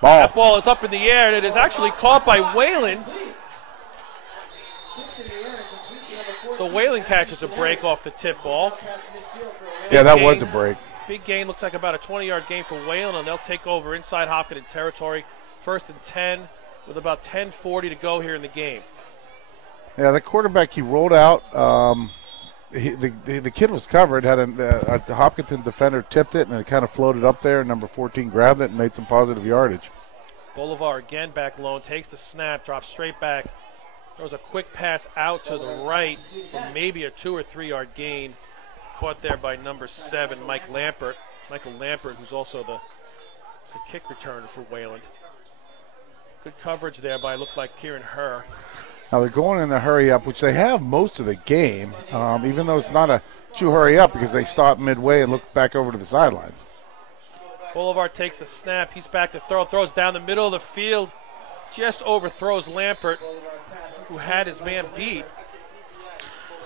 Ball. That ball is up in the air, and it is actually caught by Wayland. So Wayland catches a break off the tip ball. Yeah, that gain. was a break. Big gain, looks like about a 20-yard gain for Wayland, and they'll take over inside Hopkinton territory. 1st and 10 with about 10:40 to go here in the game. Yeah, the quarterback, he rolled out. The kid was covered, had a Hopkinton defender tipped it, and it kind of floated up there. Number 14 grabbed it and made some positive yardage. Boulevard again back lone, takes the snap, drops straight back. There was a quick pass out to the right for maybe a 2 or 3 yard gain. Caught there by number 7, Michael Lampert, who's also the kick returner for Wayland. Good coverage there by, looked like Kieran Herr. Now they're going in the hurry up, which they have most of the game, even though it's not a true hurry up because they stop midway and look back over to the sidelines. Boulevard takes a snap. He's back to throw. Throws down the middle of the field. Just overthrows Lampert, who had his man beat.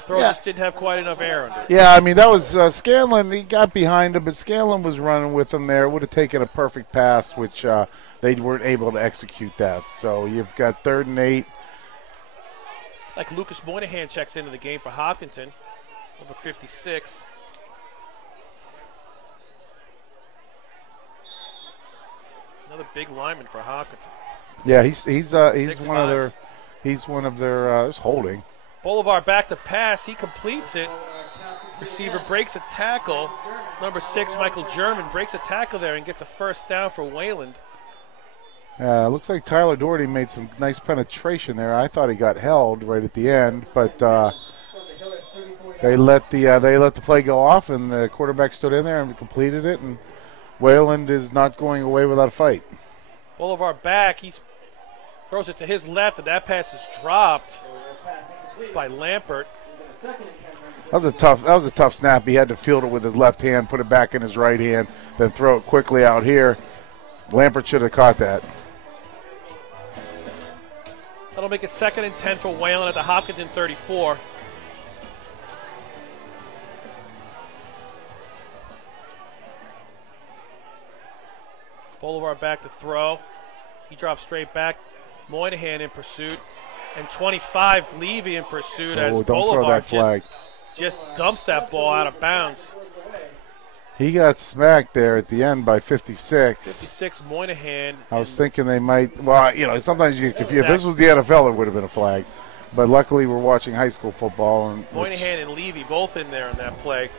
throw just didn't have quite enough air under it. Yeah, I mean, that was Scanlon. He got behind him, but Scanlon was running with him there. Would have taken a perfect pass, which they weren't able to execute that. So you've got 3rd and 8. Like Lucas Moynihan checks into the game for Hopkinton, number 56. Another big lineman for Hopkinton. Yeah, he's one of 6'5". their holding. Bolivar back to pass. He completes it. Receiver breaks a tackle. Number 6, Michael German, breaks a tackle there and gets a first down for Wayland. Looks like Tyler Doherty made some nice penetration there. I thought he got held right at the end, but they let the play go off, and the quarterback stood in there and completed it. And Wayland is not going away without a fight. Bolivar back. He throws it to his left, and that pass is dropped by Lampert. That was a tough snap. He had to field it with his left hand, put it back in his right hand, then throw it quickly out here. Lampert should have caught that. That'll make it 2nd and 10 for Wayland at the Hopkinton 34. Bolivar back to throw. He drops straight back. Moynihan in pursuit. And 25, Levy in pursuit as don't Bolivar throw that flag. Just dumps that ball out of bounds. He got smacked there at the end by 56. 56, Moynihan. I was thinking they might, well, sometimes if this was the NFL, it would have been a flag. But luckily we're watching high school football. And Moynihan and Levy both in there in that play,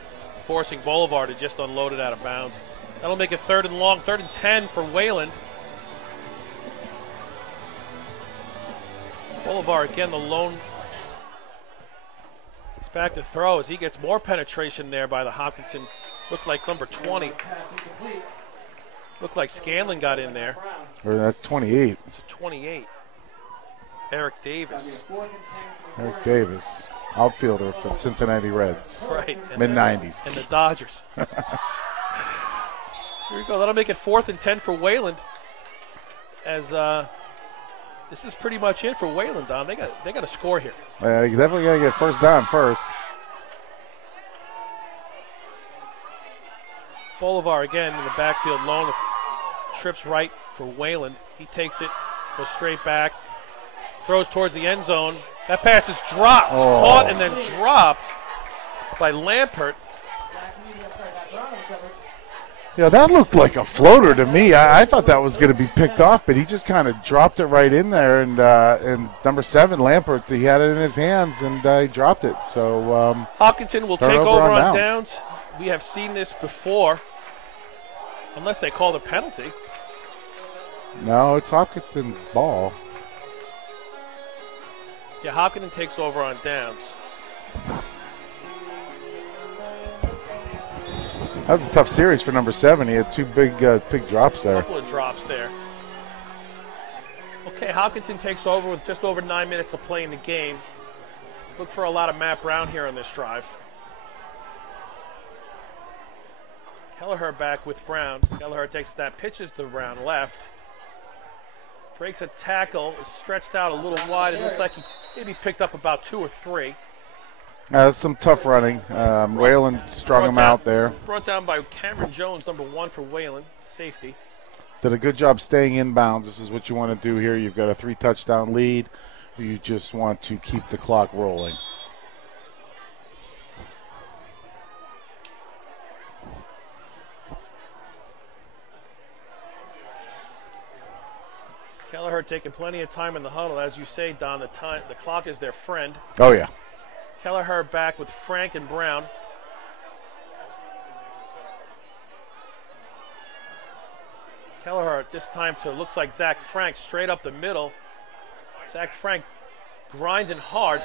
forcing Bolivar to just unload it out of bounds. That'll make it 3rd and long, 3rd and 10 for Wayland. Bolivar again, the lone. He's back to throw as he gets more penetration there by the Hopkinton. Looked like number 20. Looked like Scanlon got in there. Or that's 28. To 28. Eric Davis. Eric Davis, outfielder for the Cincinnati Reds. Right. Mid-90s. And the Dodgers. Here we go. That'll make it 4th and 10 for Wayland. As this is pretty much it for Wayland, Don. They got to score here. You definitely got to get first down first. Bolivar again in the backfield lone. Trips right for Wayland. He takes it, goes straight back, throws towards the end zone. That pass is dropped, caught and then dropped by Lampert. Yeah, that looked like a floater to me. I thought that was going to be picked off, but he just kind of dropped it right in there. And number 7, Lampert, he had it in his hands and he dropped it. So Hopkinton will take over on downs. downs. We have seen this before, unless they call the penalty. No, it's Hopkinton's ball. Yeah, Hopkinton takes over on downs. That was a tough series for number 7. He had 2 big drops there. A couple of drops there. Okay, Hopkinton takes over with just over 9 minutes to play in the game. Look for a lot of Matt Brown here on this drive. Kelleher back with Brown. Kelleher takes that, pitches to Brown left. Breaks a tackle, is stretched out a little wide. It looks like he maybe picked up about 2 or 3. Some tough running. Wayland strung him out there. Brought down by Cameron Jones, number 1 for Wayland, safety. Did a good job staying in bounds. This is what you want to do here. You've got a 3-touchdown lead. You just want to keep the clock rolling. Kelleher taking plenty of time in the huddle. As you say, Don, the clock is their friend. Oh, yeah. Kelleher back with Frank and Brown. Kelleher at this time to looks like Zach Frank straight up the middle. Zach Frank grinding hard.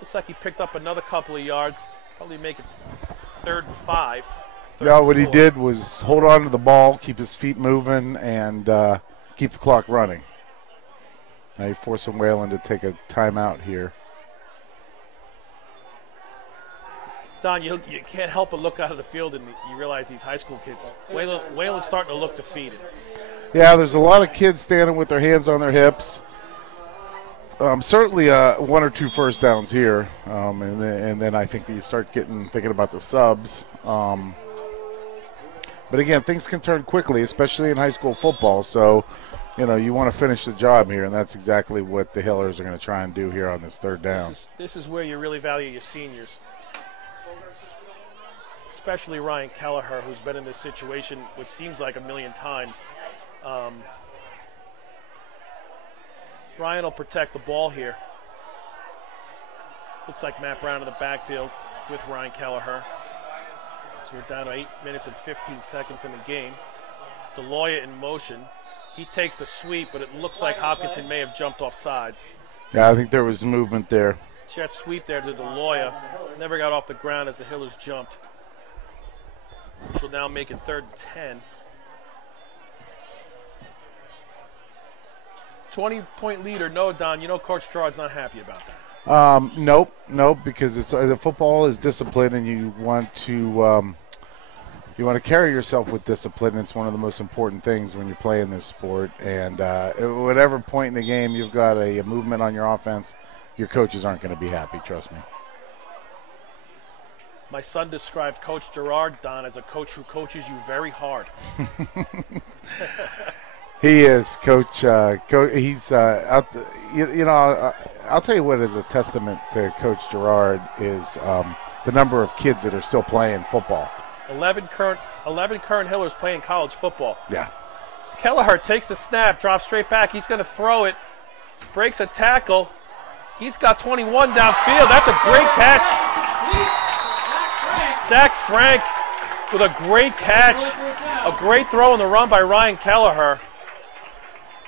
Looks like he picked up another couple of yards. Probably make it 3rd and 5. Yeah, what he did was hold on to the ball, keep his feet moving, and keep the clock running. Now you're forcing Wayland to take a timeout here. Don, you can't help but look out of the field and you realize these high school kids, Wayland's starting to look defeated. Yeah, there's a lot of kids standing with their hands on their hips. Certainly one or two first downs here, and then I think that you start thinking about the subs. But again, things can turn quickly, especially in high school football. So, you want to finish the job here, and that's exactly what the Hillers are going to try and do here on this third down. This is where you really value your seniors, especially Ryan Kelleher, who's been in this situation, which seems like a million times. Ryan will protect the ball here. Looks like Matt Brown in the backfield with Ryan Kelleher. So we're down to 8 minutes and 15 seconds in the game. DeLoya in motion. He takes the sweep, but it looks like Hopkinton may have jumped off sides. Yeah, I think there was movement there. Jet sweep there to DeLoya. Never got off the ground as the Hillers jumped. Which will now make it 3rd and 10. 20-point lead or no, Don, Coach Gerard's not happy about that. Nope, because it's the football is discipline, and you want to carry yourself with discipline. It's one of the most important things when you play in this sport. And at whatever point in the game you've got a movement on your offense, your coaches aren't going to be happy. Trust me. My son described Coach Gerard, Don, as a coach who coaches you very hard. He is, Coach. He's out. I'll tell you what is a testament to Coach Gerard is the number of kids that are still playing football. 11 current Hillers playing college football. Yeah. Kelleher takes the snap, drops straight back. He's going to throw it, breaks a tackle. He's got 21 downfield. That's a great catch. Zach Frank with a great catch. A great throw on the run by Ryan Kelleher.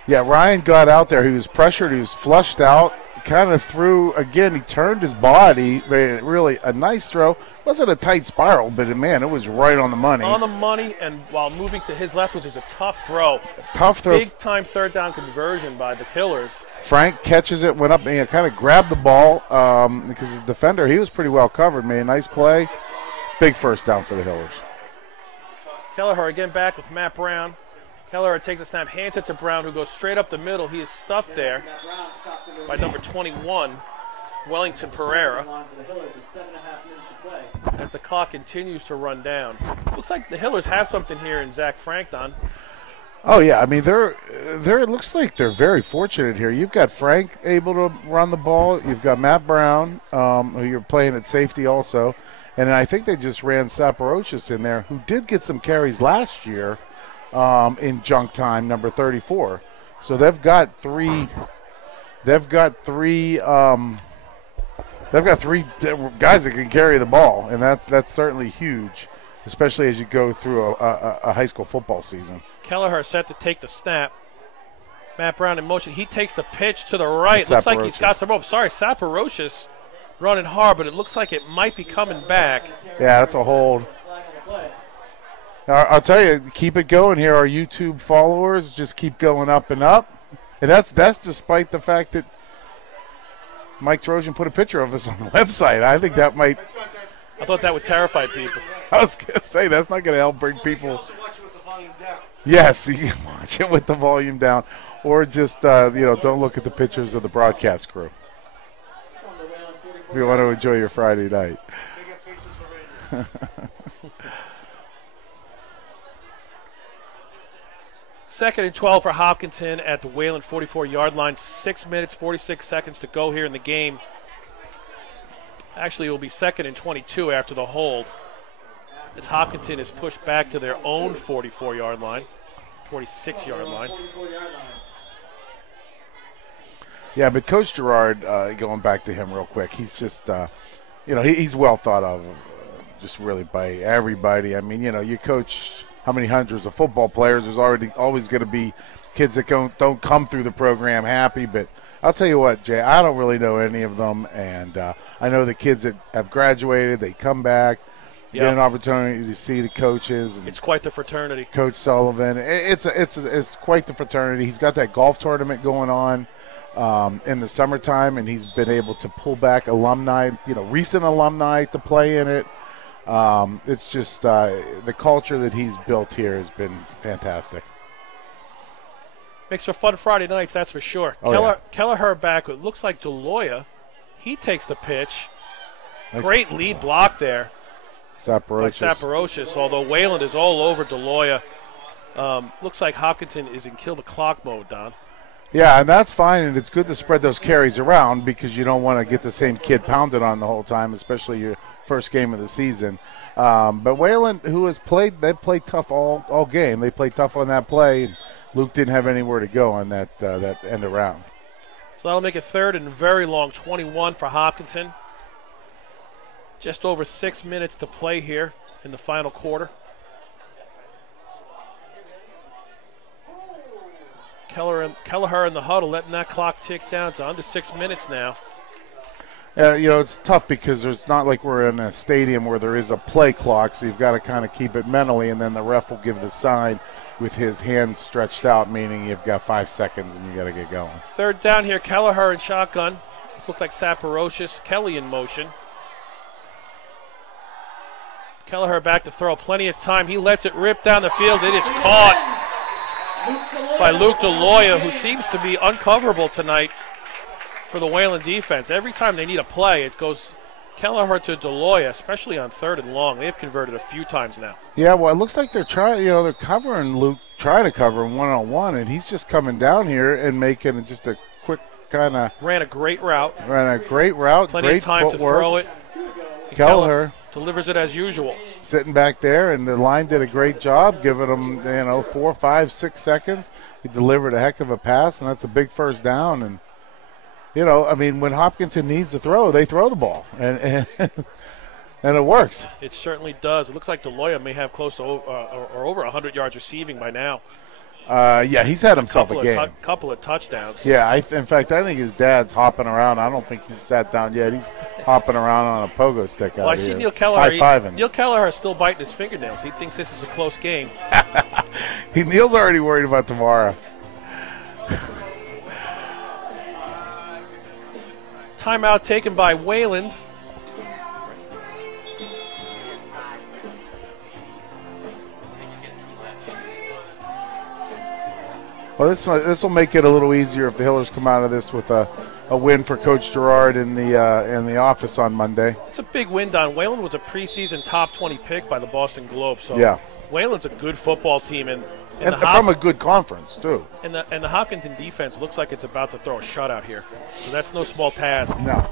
Yeah, Ryan got out there. He was pressured. He was flushed out. Kind of threw, again, he turned his body. Really a nice throw. Wasn't a tight spiral, but, man, it was right on the money. On the money, and while moving to his left, which is a tough throw. Tough throw. Big-time third-down conversion by the Hillers. Frank catches it, went up and kind of grabbed the ball because the defender, he was pretty well covered, made a nice play. Big first down for the Hillers. Kelleher again back with Matt Brown. Kelleher takes a snap, hands it to Brown, who goes straight up the middle. He is stuffed there by number 21, Wellington Pereira. As the clock continues to run down. Looks like the Hillers have something here in Zach Frank, Don. Oh, yeah. I mean, it looks like they're very fortunate here. You've got Frank able to run the ball. You've got Matt Brown, who you're playing at safety also. And I think they just ran Saporocious in there, who did get some carries last year. In junk time, number 34. So they've got three guys that can carry the ball, and that's certainly huge, especially as you go through a high school football season. Kelleher set to take the snap. Matt Brown in motion. He takes the pitch to the right. Looks like he's got some rope. Sorry, Saporocious running hard, but it looks like it might be coming back. Yeah, that's a hold. I'll tell you, keep it going here. Our YouTube followers just keep going up and up. And that's despite the fact that Mike Trojan put a picture of us on the website. I think that might. I thought that would terrify people. I was going to say, that's not going to help bring people. You can also watch it with the volume down. Yes, you can watch it with the volume down. Or just, don't look at the pictures of the broadcast crew. If you want to enjoy your Friday night. They got faces for Rangers. 2nd and 12 for Hopkinton at the Wayland 44-yard line. 6 minutes, 46 seconds to go here in the game. Actually, it will be 2nd and 22 after the hold, as Hopkinton is pushed back to their own 44-yard line, 46-yard line. Yeah, but Coach Gerard, going back to him real quick, he's just, he's well thought of, just really by everybody. I mean, you coach how many hundreds of football players. There's always going to be kids that don't come through the program happy. But I'll tell you what, Jay, I don't really know any of them. And I know the kids that have graduated, they come back, get an opportunity to see the coaches. And it's quite the fraternity. Coach Sullivan. It's quite the fraternity. He's got that golf tournament going on in the summertime, and he's been able to pull back alumni, recent alumni to play in it. It's just the culture that he's built here has been fantastic. Makes for fun Friday nights, that's for sure. Oh, Kelleher back. It looks like DeLoya. He takes the pitch. Nice. Great lead block there by Saporocious. Saporocious, although Wayland is all over DeLoya. Looks like Hopkinton is in kill the clock mode, Don. Yeah, and that's fine, and it's good to spread those carries around because you don't want to get the same kid pounded on the whole time, especially your first game of the season. But Wayland, who has played, they played tough all game. They played tough on that play. And Luke didn't have anywhere to go on that end around. So that'll make it third and very long, 21 for Hopkinton. Just over 6 minutes to play here in the final quarter. Kelleher in the huddle, letting that clock tick down to under 6 minutes now. It's tough because it's not like we're in a stadium where there is a play clock, so you've got to kind of keep it mentally, and then the ref will give the sign with his hands stretched out, meaning you've got 5 seconds and you got to get going. Third down here, Kelleher in shotgun. Looked like Saporocious. Kelly in motion. Kelleher back to throw. Plenty of time. He lets it rip down the field. It is caught by Luke DeLoya, who seems to be uncoverable tonight for the Wayland defense. Every time they need a play, it goes Kelleher to DeLoya, especially on third and long. They've converted a few times now. Yeah, well, it looks like they're trying, they're covering Luke, trying to cover him one-on-one, and he's just coming down here and making just a quick kind of. Ran a great route. Plenty of time footwork. to throw it. Kelleher delivers it as usual. Sitting back there, and the line did a great job, giving him 4, 5, 6 seconds. He delivered a heck of a pass, and that's a big first down. And when Hopkinton needs to throw, they throw the ball, and and it works. It certainly does. It looks like DeLoya may have close to or over 100 yards receiving by now. Yeah, he's had himself a game. Couple of touchdowns. Yeah, in fact, I think his dad's hopping around. I don't think he's sat down yet. He's hopping around on a pogo stick out here. I see Neil Kelleher. High-fiving. Neil Kelleher is still biting his fingernails. He thinks this is a close game. Neil's already worried about tomorrow. Timeout taken by Wayland. Well, this will make it a little easier if the Hillers come out of this with a win for Coach Gerard in the office on Monday. It's a big win, Don. Wayland was a preseason top 20 pick by the Boston Globe, so yeah. Wayland's a good football team, and from a good conference too. And the Hopkinton defense looks like it's about to throw a shutout here, so that's no small task. No.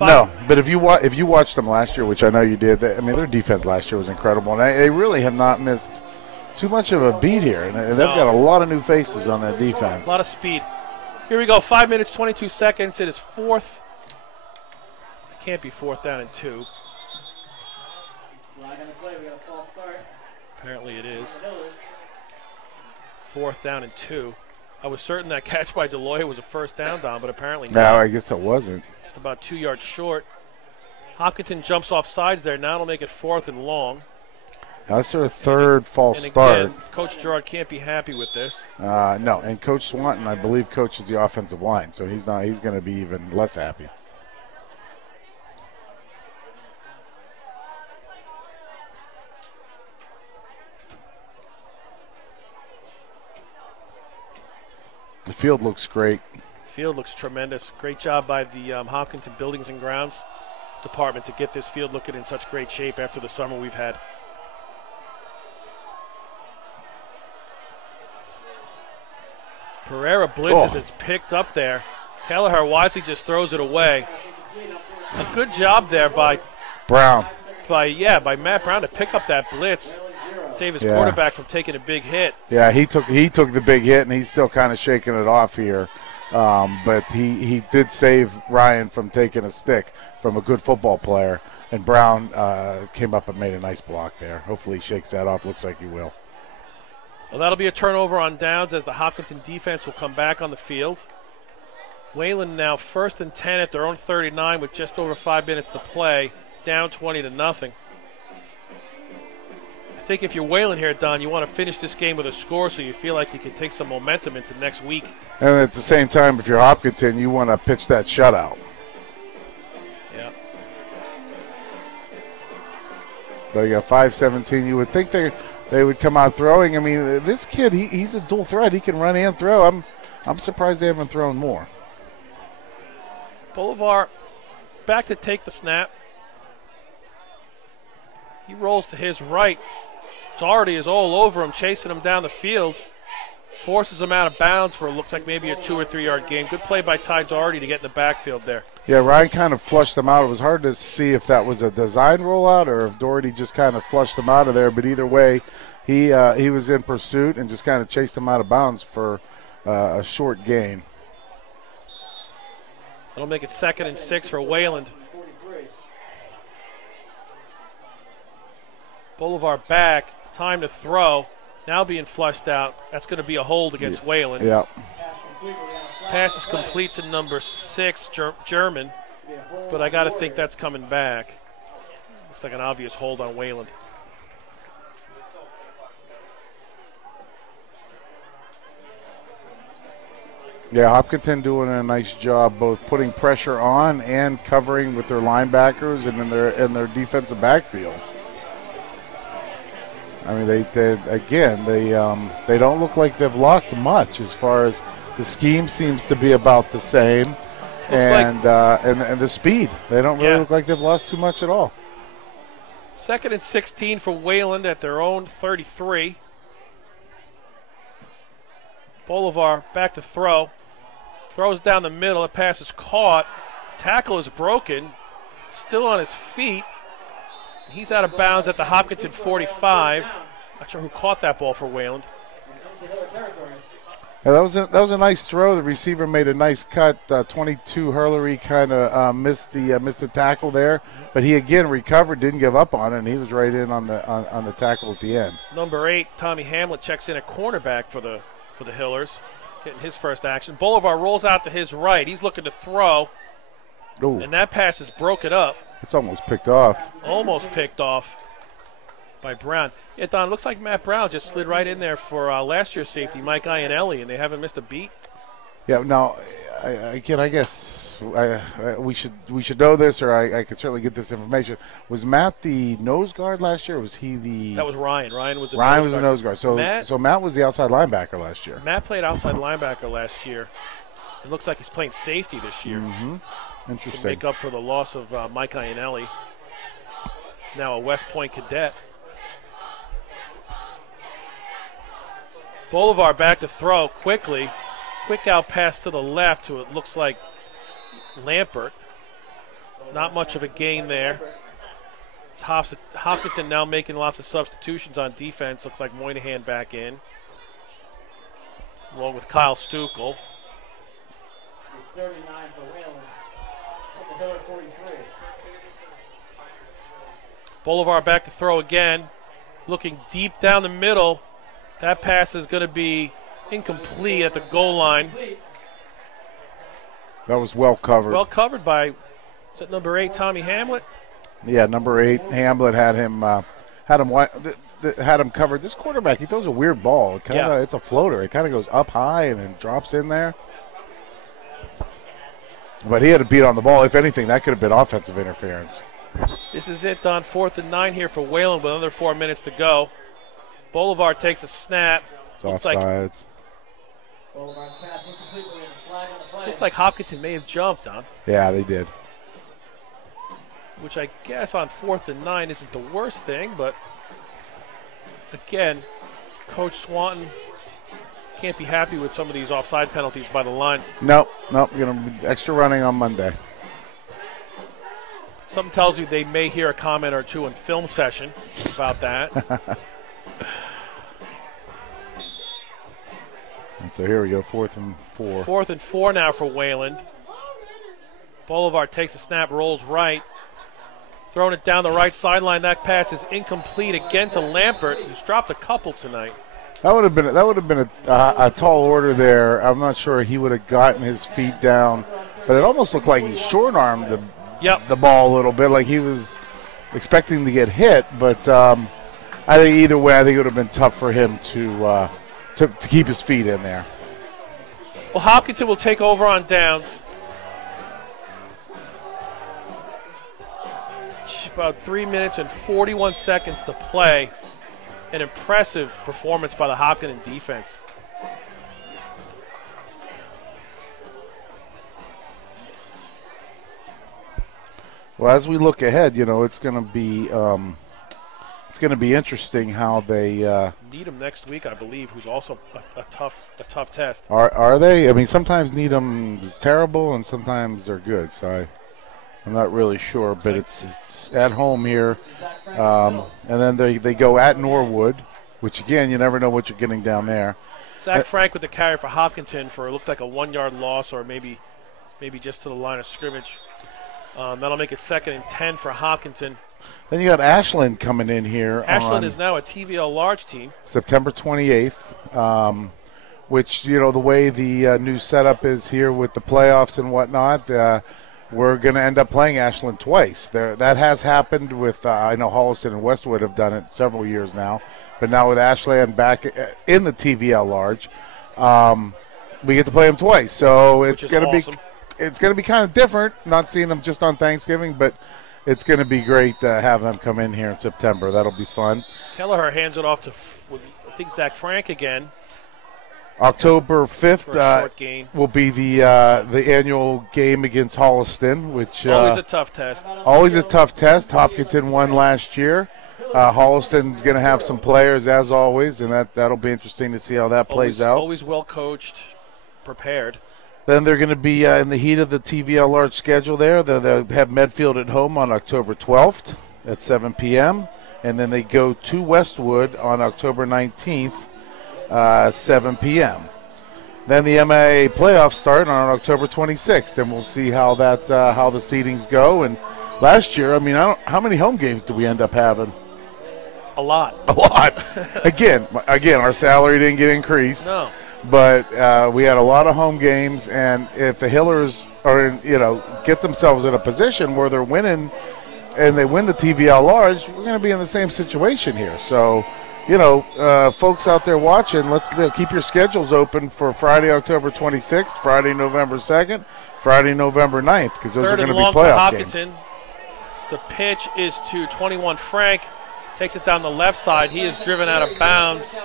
No, but if you watched them last year, which I know you did, their defense last year was incredible, and they really have not missed too much of a beat here, and they've got a lot of new faces on that defense. A lot of speed. Here we go, 5 minutes, 22 seconds. It is fourth. It can't be 4th down and 2. Apparently it is. 4th down and 2. I was certain that catch by DeLoya was a first down, Don, but apparently not. No, I guess it wasn't. Just about 2 yards short. Hopkinton jumps off sides there. Now it'll make it 4th and long. Now that's their third false and start. Again, Coach Gerard can't be happy with this. No, and Coach Swanton, I believe, coaches the offensive line, so he's not. He's going to be even less happy. The field looks great. Field looks tremendous. Great job by the Hopkinton Buildings and Grounds Department to get this field looking in such great shape after the summer we've had. Pereira blitzes. It's picked up there. Kelleher wisely just throws it away. A good job there by Brown. By Matt Brown to pick up that blitz, save his quarterback from taking a big hit. Yeah, he took the big hit, and he's still kind of shaking it off here. But he did save Ryan from taking a stick from a good football player. And Brown came up and made a nice block there. Hopefully he shakes that off. Looks like he will. Well, that'll be a turnover on downs as the Hopkinton defense will come back on the field. Wayland now 1st and 10 at their own 39 with just over 5 minutes to play, down 20-0. I think if you're Wayland here, Don, you want to finish this game with a score so you feel like you can take some momentum into next week. And at the same time, if you're Hopkinton, you want to pitch that shutout. Yeah. But you got 5:17. You would think they would come out throwing. I mean, this kid, he's a dual threat. He can run and throw. I'm surprised they haven't thrown more. Bolivar back to take the snap. He rolls to his right. Doherty is all over him, chasing him down the field. Forces him out of bounds for looks like maybe a 2 or 3 yard gain. Good play by Ty Doherty to get in the backfield there. Yeah, Ryan kind of flushed them out. It was hard to see if that was a design rollout or if Doherty just kind of flushed them out of there. But either way, he was in pursuit and just kind of chased them out of bounds for a short gain. That'll make it 2nd and 6 for Wayland. Bolivar back, time to throw. Now being flushed out. That's going to be a hold against Wayland. Yeah. Pass is complete to number 6, German, but I got to think that's coming back. Looks like an obvious hold on Wayland. Yeah, Hopkinton doing a nice job both putting pressure on and covering with their linebackers and in their defensive backfield. I mean, they don't look like they've lost much as far as the scheme seems to be about the same, and the speed. They don't really look like they've lost too much at all. 2nd and 16 for Wayland at their own 33. Bolivar back to throw. Throws down the middle. The pass is caught. Tackle is broken. Still on his feet. He's out of bounds at the Hopkinton 45. Not sure who caught that ball for Wayland. Yeah, that was a nice throw. The receiver made a nice cut. 22 Hurlery kind of missed the tackle there, but he again recovered, didn't give up on it, and he was right in on the tackle at the end. Number 8, Tommy Hamlet checks in at cornerback for the Hillers, getting his first action. Bolivar rolls out to his right. He's looking to throw, and that pass is broken up. It's almost picked off. Almost picked off by Brown. Yeah, Don, looks like Matt Brown just slid right in there for last year's safety, Mike Iannelli, and they haven't missed a beat. Yeah, no, I guess we should know this, or I could certainly get this information. Was Matt the nose guard last year, or was he the... That was Ryan. Ryan was the nose guard. So Matt was the outside linebacker last year. Matt played outside linebacker last year. It looks like he's playing safety this year. Mm-hmm. Interesting. To make up for the loss of Mike Iannelli, now a West Point cadet. Bolivar back to throw quickly. Quick out pass to the left to it looks like Lampert. Not much of a gain there. It's Hopkinton now making lots of substitutions on defense. Looks like Moynihan back in, along with Kyle Stukel. 39 for Wayland. At the Hiller 43. Bolivar back to throw again. Looking deep down the middle. That pass is going to be incomplete at the goal line. That was well covered. Well covered by, is that number 8, Tommy Hamlet? Yeah, number 8, Hamlet had him covered. This quarterback, he throws a weird ball. It's a floater. It kind of goes up high and then drops in there. But he had a beat on the ball. If anything, that could have been offensive interference. This is it on 4th and 9 here for Wayland with another 4 minutes to go. Bolivar takes a snap. It's offsides. Looks like Hopkinton may have jumped on. Yeah, they did. Which I guess on 4th and 9 isn't the worst thing, but again, Coach Swanton can't be happy with some of these offside penalties by the line. Nope. Going to be extra running on Monday. Something tells you they may hear a comment or two in film session about that. And so here we go, 4th and 4. 4th and 4 now for Wayland. Bolivar takes a snap, rolls right. Throwing it down the right sideline. That pass is incomplete again to Lampert, who's dropped a couple tonight. That would have been a tall order there. I'm not sure he would have gotten his feet down, but it almost looked like he short-armed the ball a little bit, like he was expecting to get hit. But I think either way, I think it would have been tough for him to keep his feet in there. Well, Hopkinton will take over on downs. About 3 minutes and 41 seconds to play. an impressive performance by the Hopkinton defense. Well, as we look ahead, it's going to be interesting how they Needham next week, I believe, who's also a tough test. are they. I mean, sometimes Needham is terrible and sometimes they're good. So I'm not really sure, but it's at home here, and then they go at Norwood, which again you never know what you're getting down there. Zach Frank with the carry for Hopkinton for it looked like a 1-yard loss, or maybe just to the line of scrimmage. That'll make it 2nd and 10 for Hopkinton. Then you got Ashland coming in here. Ashland is now a TVL large team. September 28th, which, the way the new setup is here with the playoffs and whatnot, we're going to end up playing Ashland twice. That has happened with, I know Holliston and Westwood have done it several years now, but now with Ashland back in the TVL large, we get to play them twice. So it's going to awesome. It's going to be kind of different, not seeing them just on Thanksgiving, but it's going to be great to have them come in here in September. That'll be fun. Kelleher hands it off to, I think, Zach Frank again. October 5th will be the annual game against Holliston, which always a tough test. Always a tough test. Hopkinton won last year. Holliston's going to have some players, as always, and that'll be interesting to see how that plays out. Always well coached, prepared. Then they're going to be in the heat of the TVL large schedule there. They'll have Medfield at home on October 12th at 7 p.m. And then they go to Westwood on October 19th, 7 p.m. Then the MIA playoffs start on October 26th, and we'll see how the seedings go. And last year, how many home games did we end up having? A lot. A lot. Again, our salary didn't get increased. No. But we had a lot of home games, and if the Hillers get themselves in a position where they're winning and they win the TVL large, we're going to be in the same situation here. So, folks out there watching, let's keep your schedules open for Friday, October 26th, Friday, November 2nd, Friday, November 9th, because those are going to be playoff games. The pitch is to 21 Frank. Takes it down the left side. He is driven out of bounds.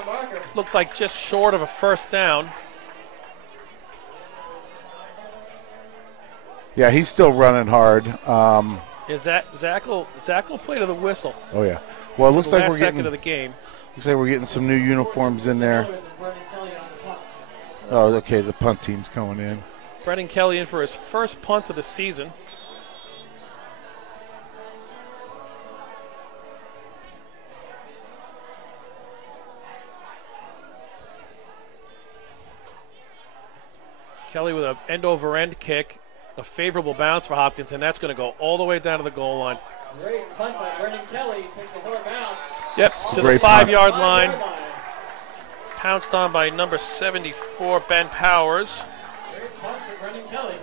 Looked like just short of a first down. Yeah, he's still running hard. Zach will play to the whistle. Oh yeah. Well, it looks like we're getting of the game. Looks like we're getting some new uniforms in there. Oh, okay. The punt team's coming in. Brennan Kelly in for his first punt of the season. Kelly with an end-over-end kick, a favorable bounce for Hopkinton. That's going to go all the way down to the goal line. Great punt by Brendan Kelly. Takes a hard bounce. Yep, to the 5-yard line. Pounced on by number 74, Ben Powers. Great punt for Brendan Kelly.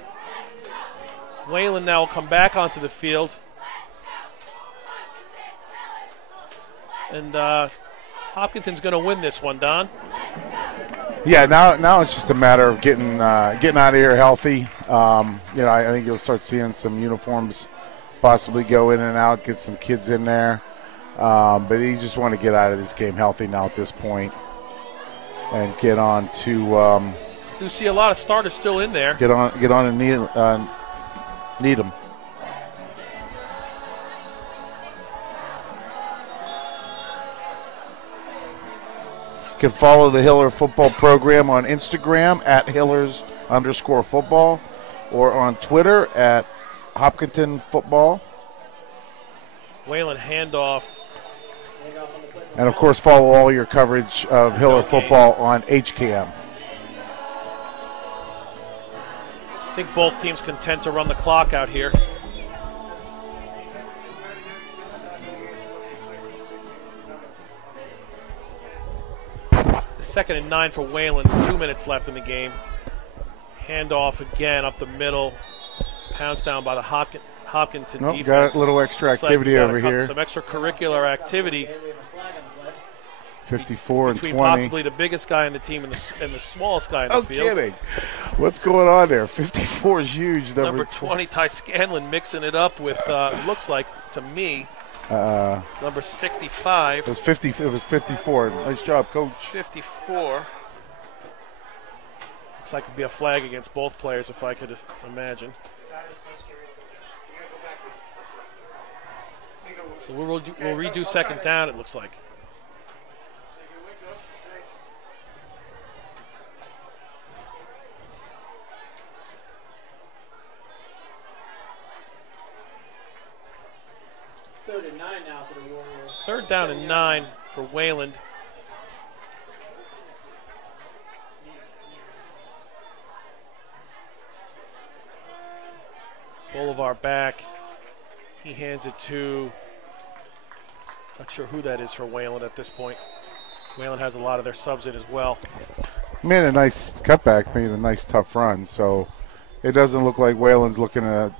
Wayland now will come back onto the field. And Hopkinton's going to win this one, Don. Yeah, now it's just a matter of getting out of here healthy. I think you'll start seeing some uniforms possibly go in and out, get some kids in there. But you just want to get out of this game healthy now at this point and get on to. You see a lot of starters still in there. Get on and need them. You can follow the Hiller football program on Instagram at Hillers_football or on Twitter at Hopkinton Football. Wayland handoff. And, of course, follow all your coverage of Hiller football on HCAM. I think both teams content to run the clock out here. Second and 9 for Wayland. 2 minutes left in the game. Handoff again up the middle. Pounced down by the Hopkinton defense. Got a little extra activity over here. Some extracurricular activity. 54 and 20. Between possibly the biggest guy in the team and the smallest guy in the field. No kidding. What's going on there? 54 is huge. Number 20, Ty Scanlon, mixing it up with, looks like, to me, Number 65. It was 50. It was 54. Nice job, Coach. 54. Looks like it could be a flag against both players, if I could imagine. That is so scary. You gotta go backwards. So we'll redo second down, it looks like. Third and 9 now for the Warriors. Third down and 9 for Wayland. Bolivar back. He hands it to, not sure who that is for Wayland at this point. Wayland has a lot of their subs in as well. Made a nice cutback, made a nice tough run. So it doesn't look like Wayland's looking to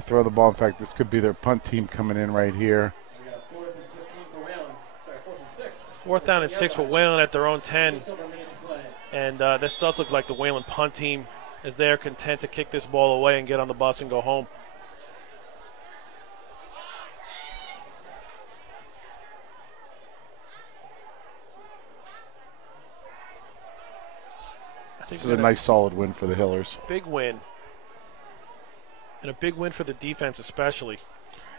throw the ball. In fact, this could be their punt team coming in right here. We got 4th and 15 for Wayland. Sorry, 4th and 6. Fourth down and 6 for Wayland at their own 10. Still 1 minute to play. And this does look like the Wayland punt team, as they're content to kick this ball away and get on the bus and go home. This is a nice solid win for the Hillers. Big win. And a big win for the defense especially.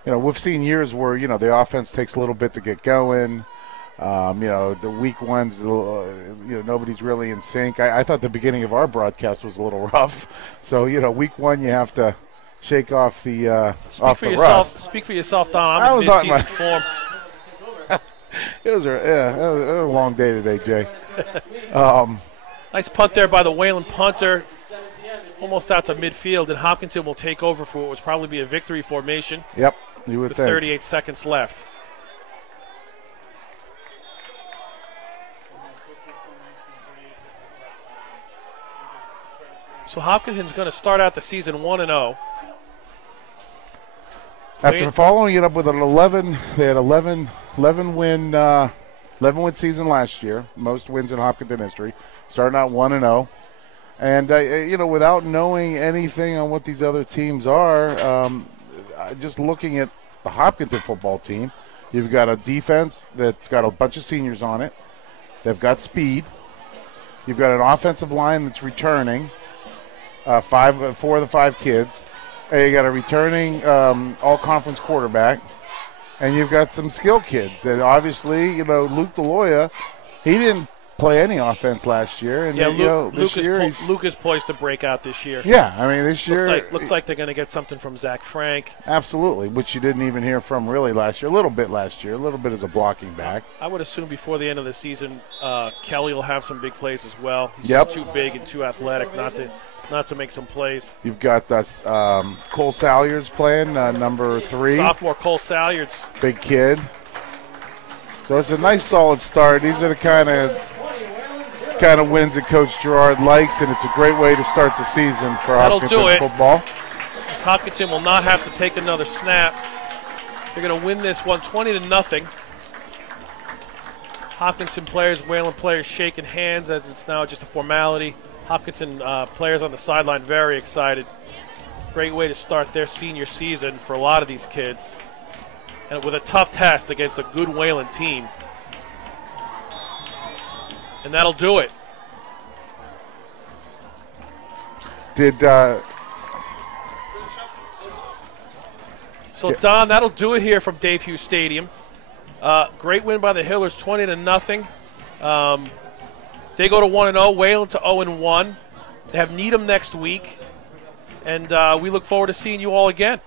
You know, we've seen years where, you know, the offense takes a little bit to get going. You know, the week ones, you know, nobody's really in sync. I thought the beginning of our broadcast was a little rough. So, you know, week one you have to shake off the rust. Speak for yourself, Don. I'm in mid-season form. It was a long day today, Jay. Nice punt there by the Wayland punter, almost out to midfield, and Hopkinton will take over for what would probably be a victory formation. Yep, you would with think. 38 seconds left. So Hopkinton's going to start out the season 1-0. After following it up with an 11, they had 11 win season last year, most wins in Hopkinton history. Starting out 1-0, and you know, without knowing anything on what these other teams are, just looking at the Hopkinton football team, you've got a defense that's got a bunch of seniors on it. They've got speed. You've got an offensive line that's returning, 4 of the 5 kids. And you got a returning all-conference quarterback, and you've got some skill kids. And obviously, you know, Luke DeLoya, he didn't play any offense last year, and yeah, you know, this year Luke is poised to break out this year. Yeah, I mean, this year looks like they're going to get something from Zach Frank. Absolutely, which you didn't even hear from really last year. A little bit last year, a little bit as a blocking back. I would assume before the end of the season, Kelly will have some big plays as well. He's Yep. just too big and too athletic not to make some plays. You've got Cole Salyards playing, number 3. Sophomore Cole Salyards. Big kid. So it's a nice solid start. These are the kind of wins that Coach Gerard likes, and it's a great way to start the season for Hopkinton football. As Hopkinton will not have to take another snap. They're going to win this one 20-0. Hopkinton players, Wayland players shaking hands as it's now just a formality. Hopkinton players on the sideline very excited. Great way to start their senior season for a lot of these kids. And with a tough test against a good Wayland team. And that'll do it. So, Don, that'll do it here from Dave Hughes Stadium. Great win by the Hillers, 20-0. They go to 1-0, Wayland to 0-1. They have Needham next week. And we look forward to seeing you all again.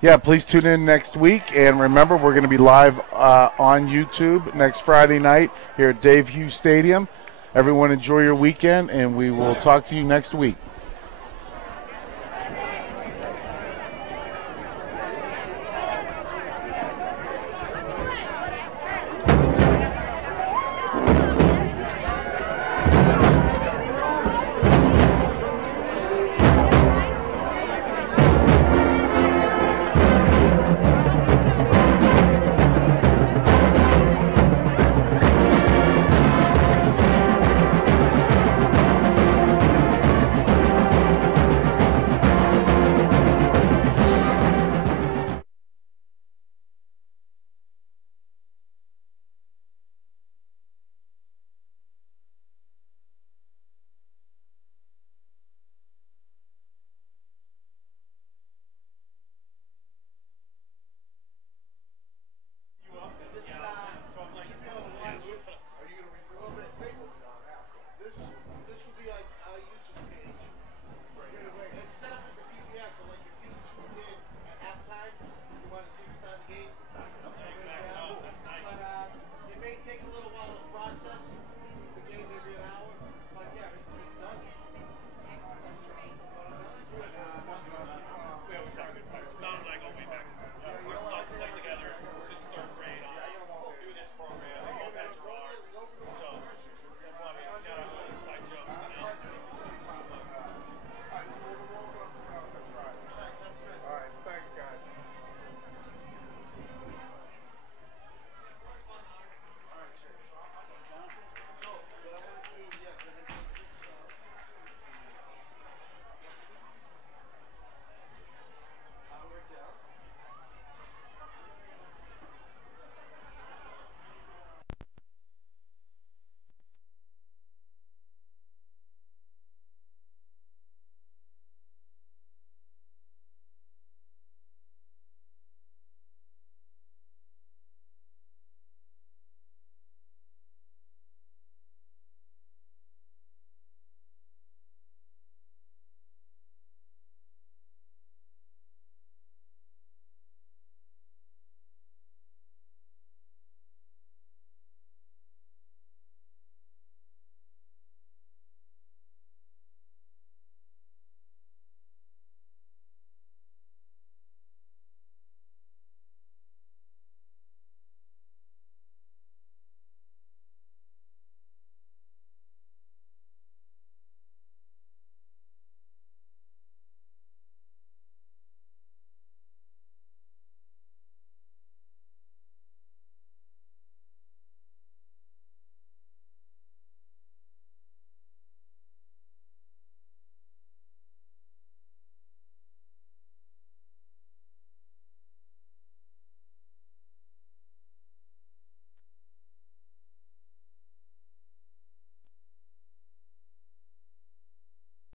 Yeah, please tune in next week. And remember, we're going to be live on YouTube next Friday night here at Dave Hughes Stadium. Everyone enjoy your weekend, and we will talk to you next week.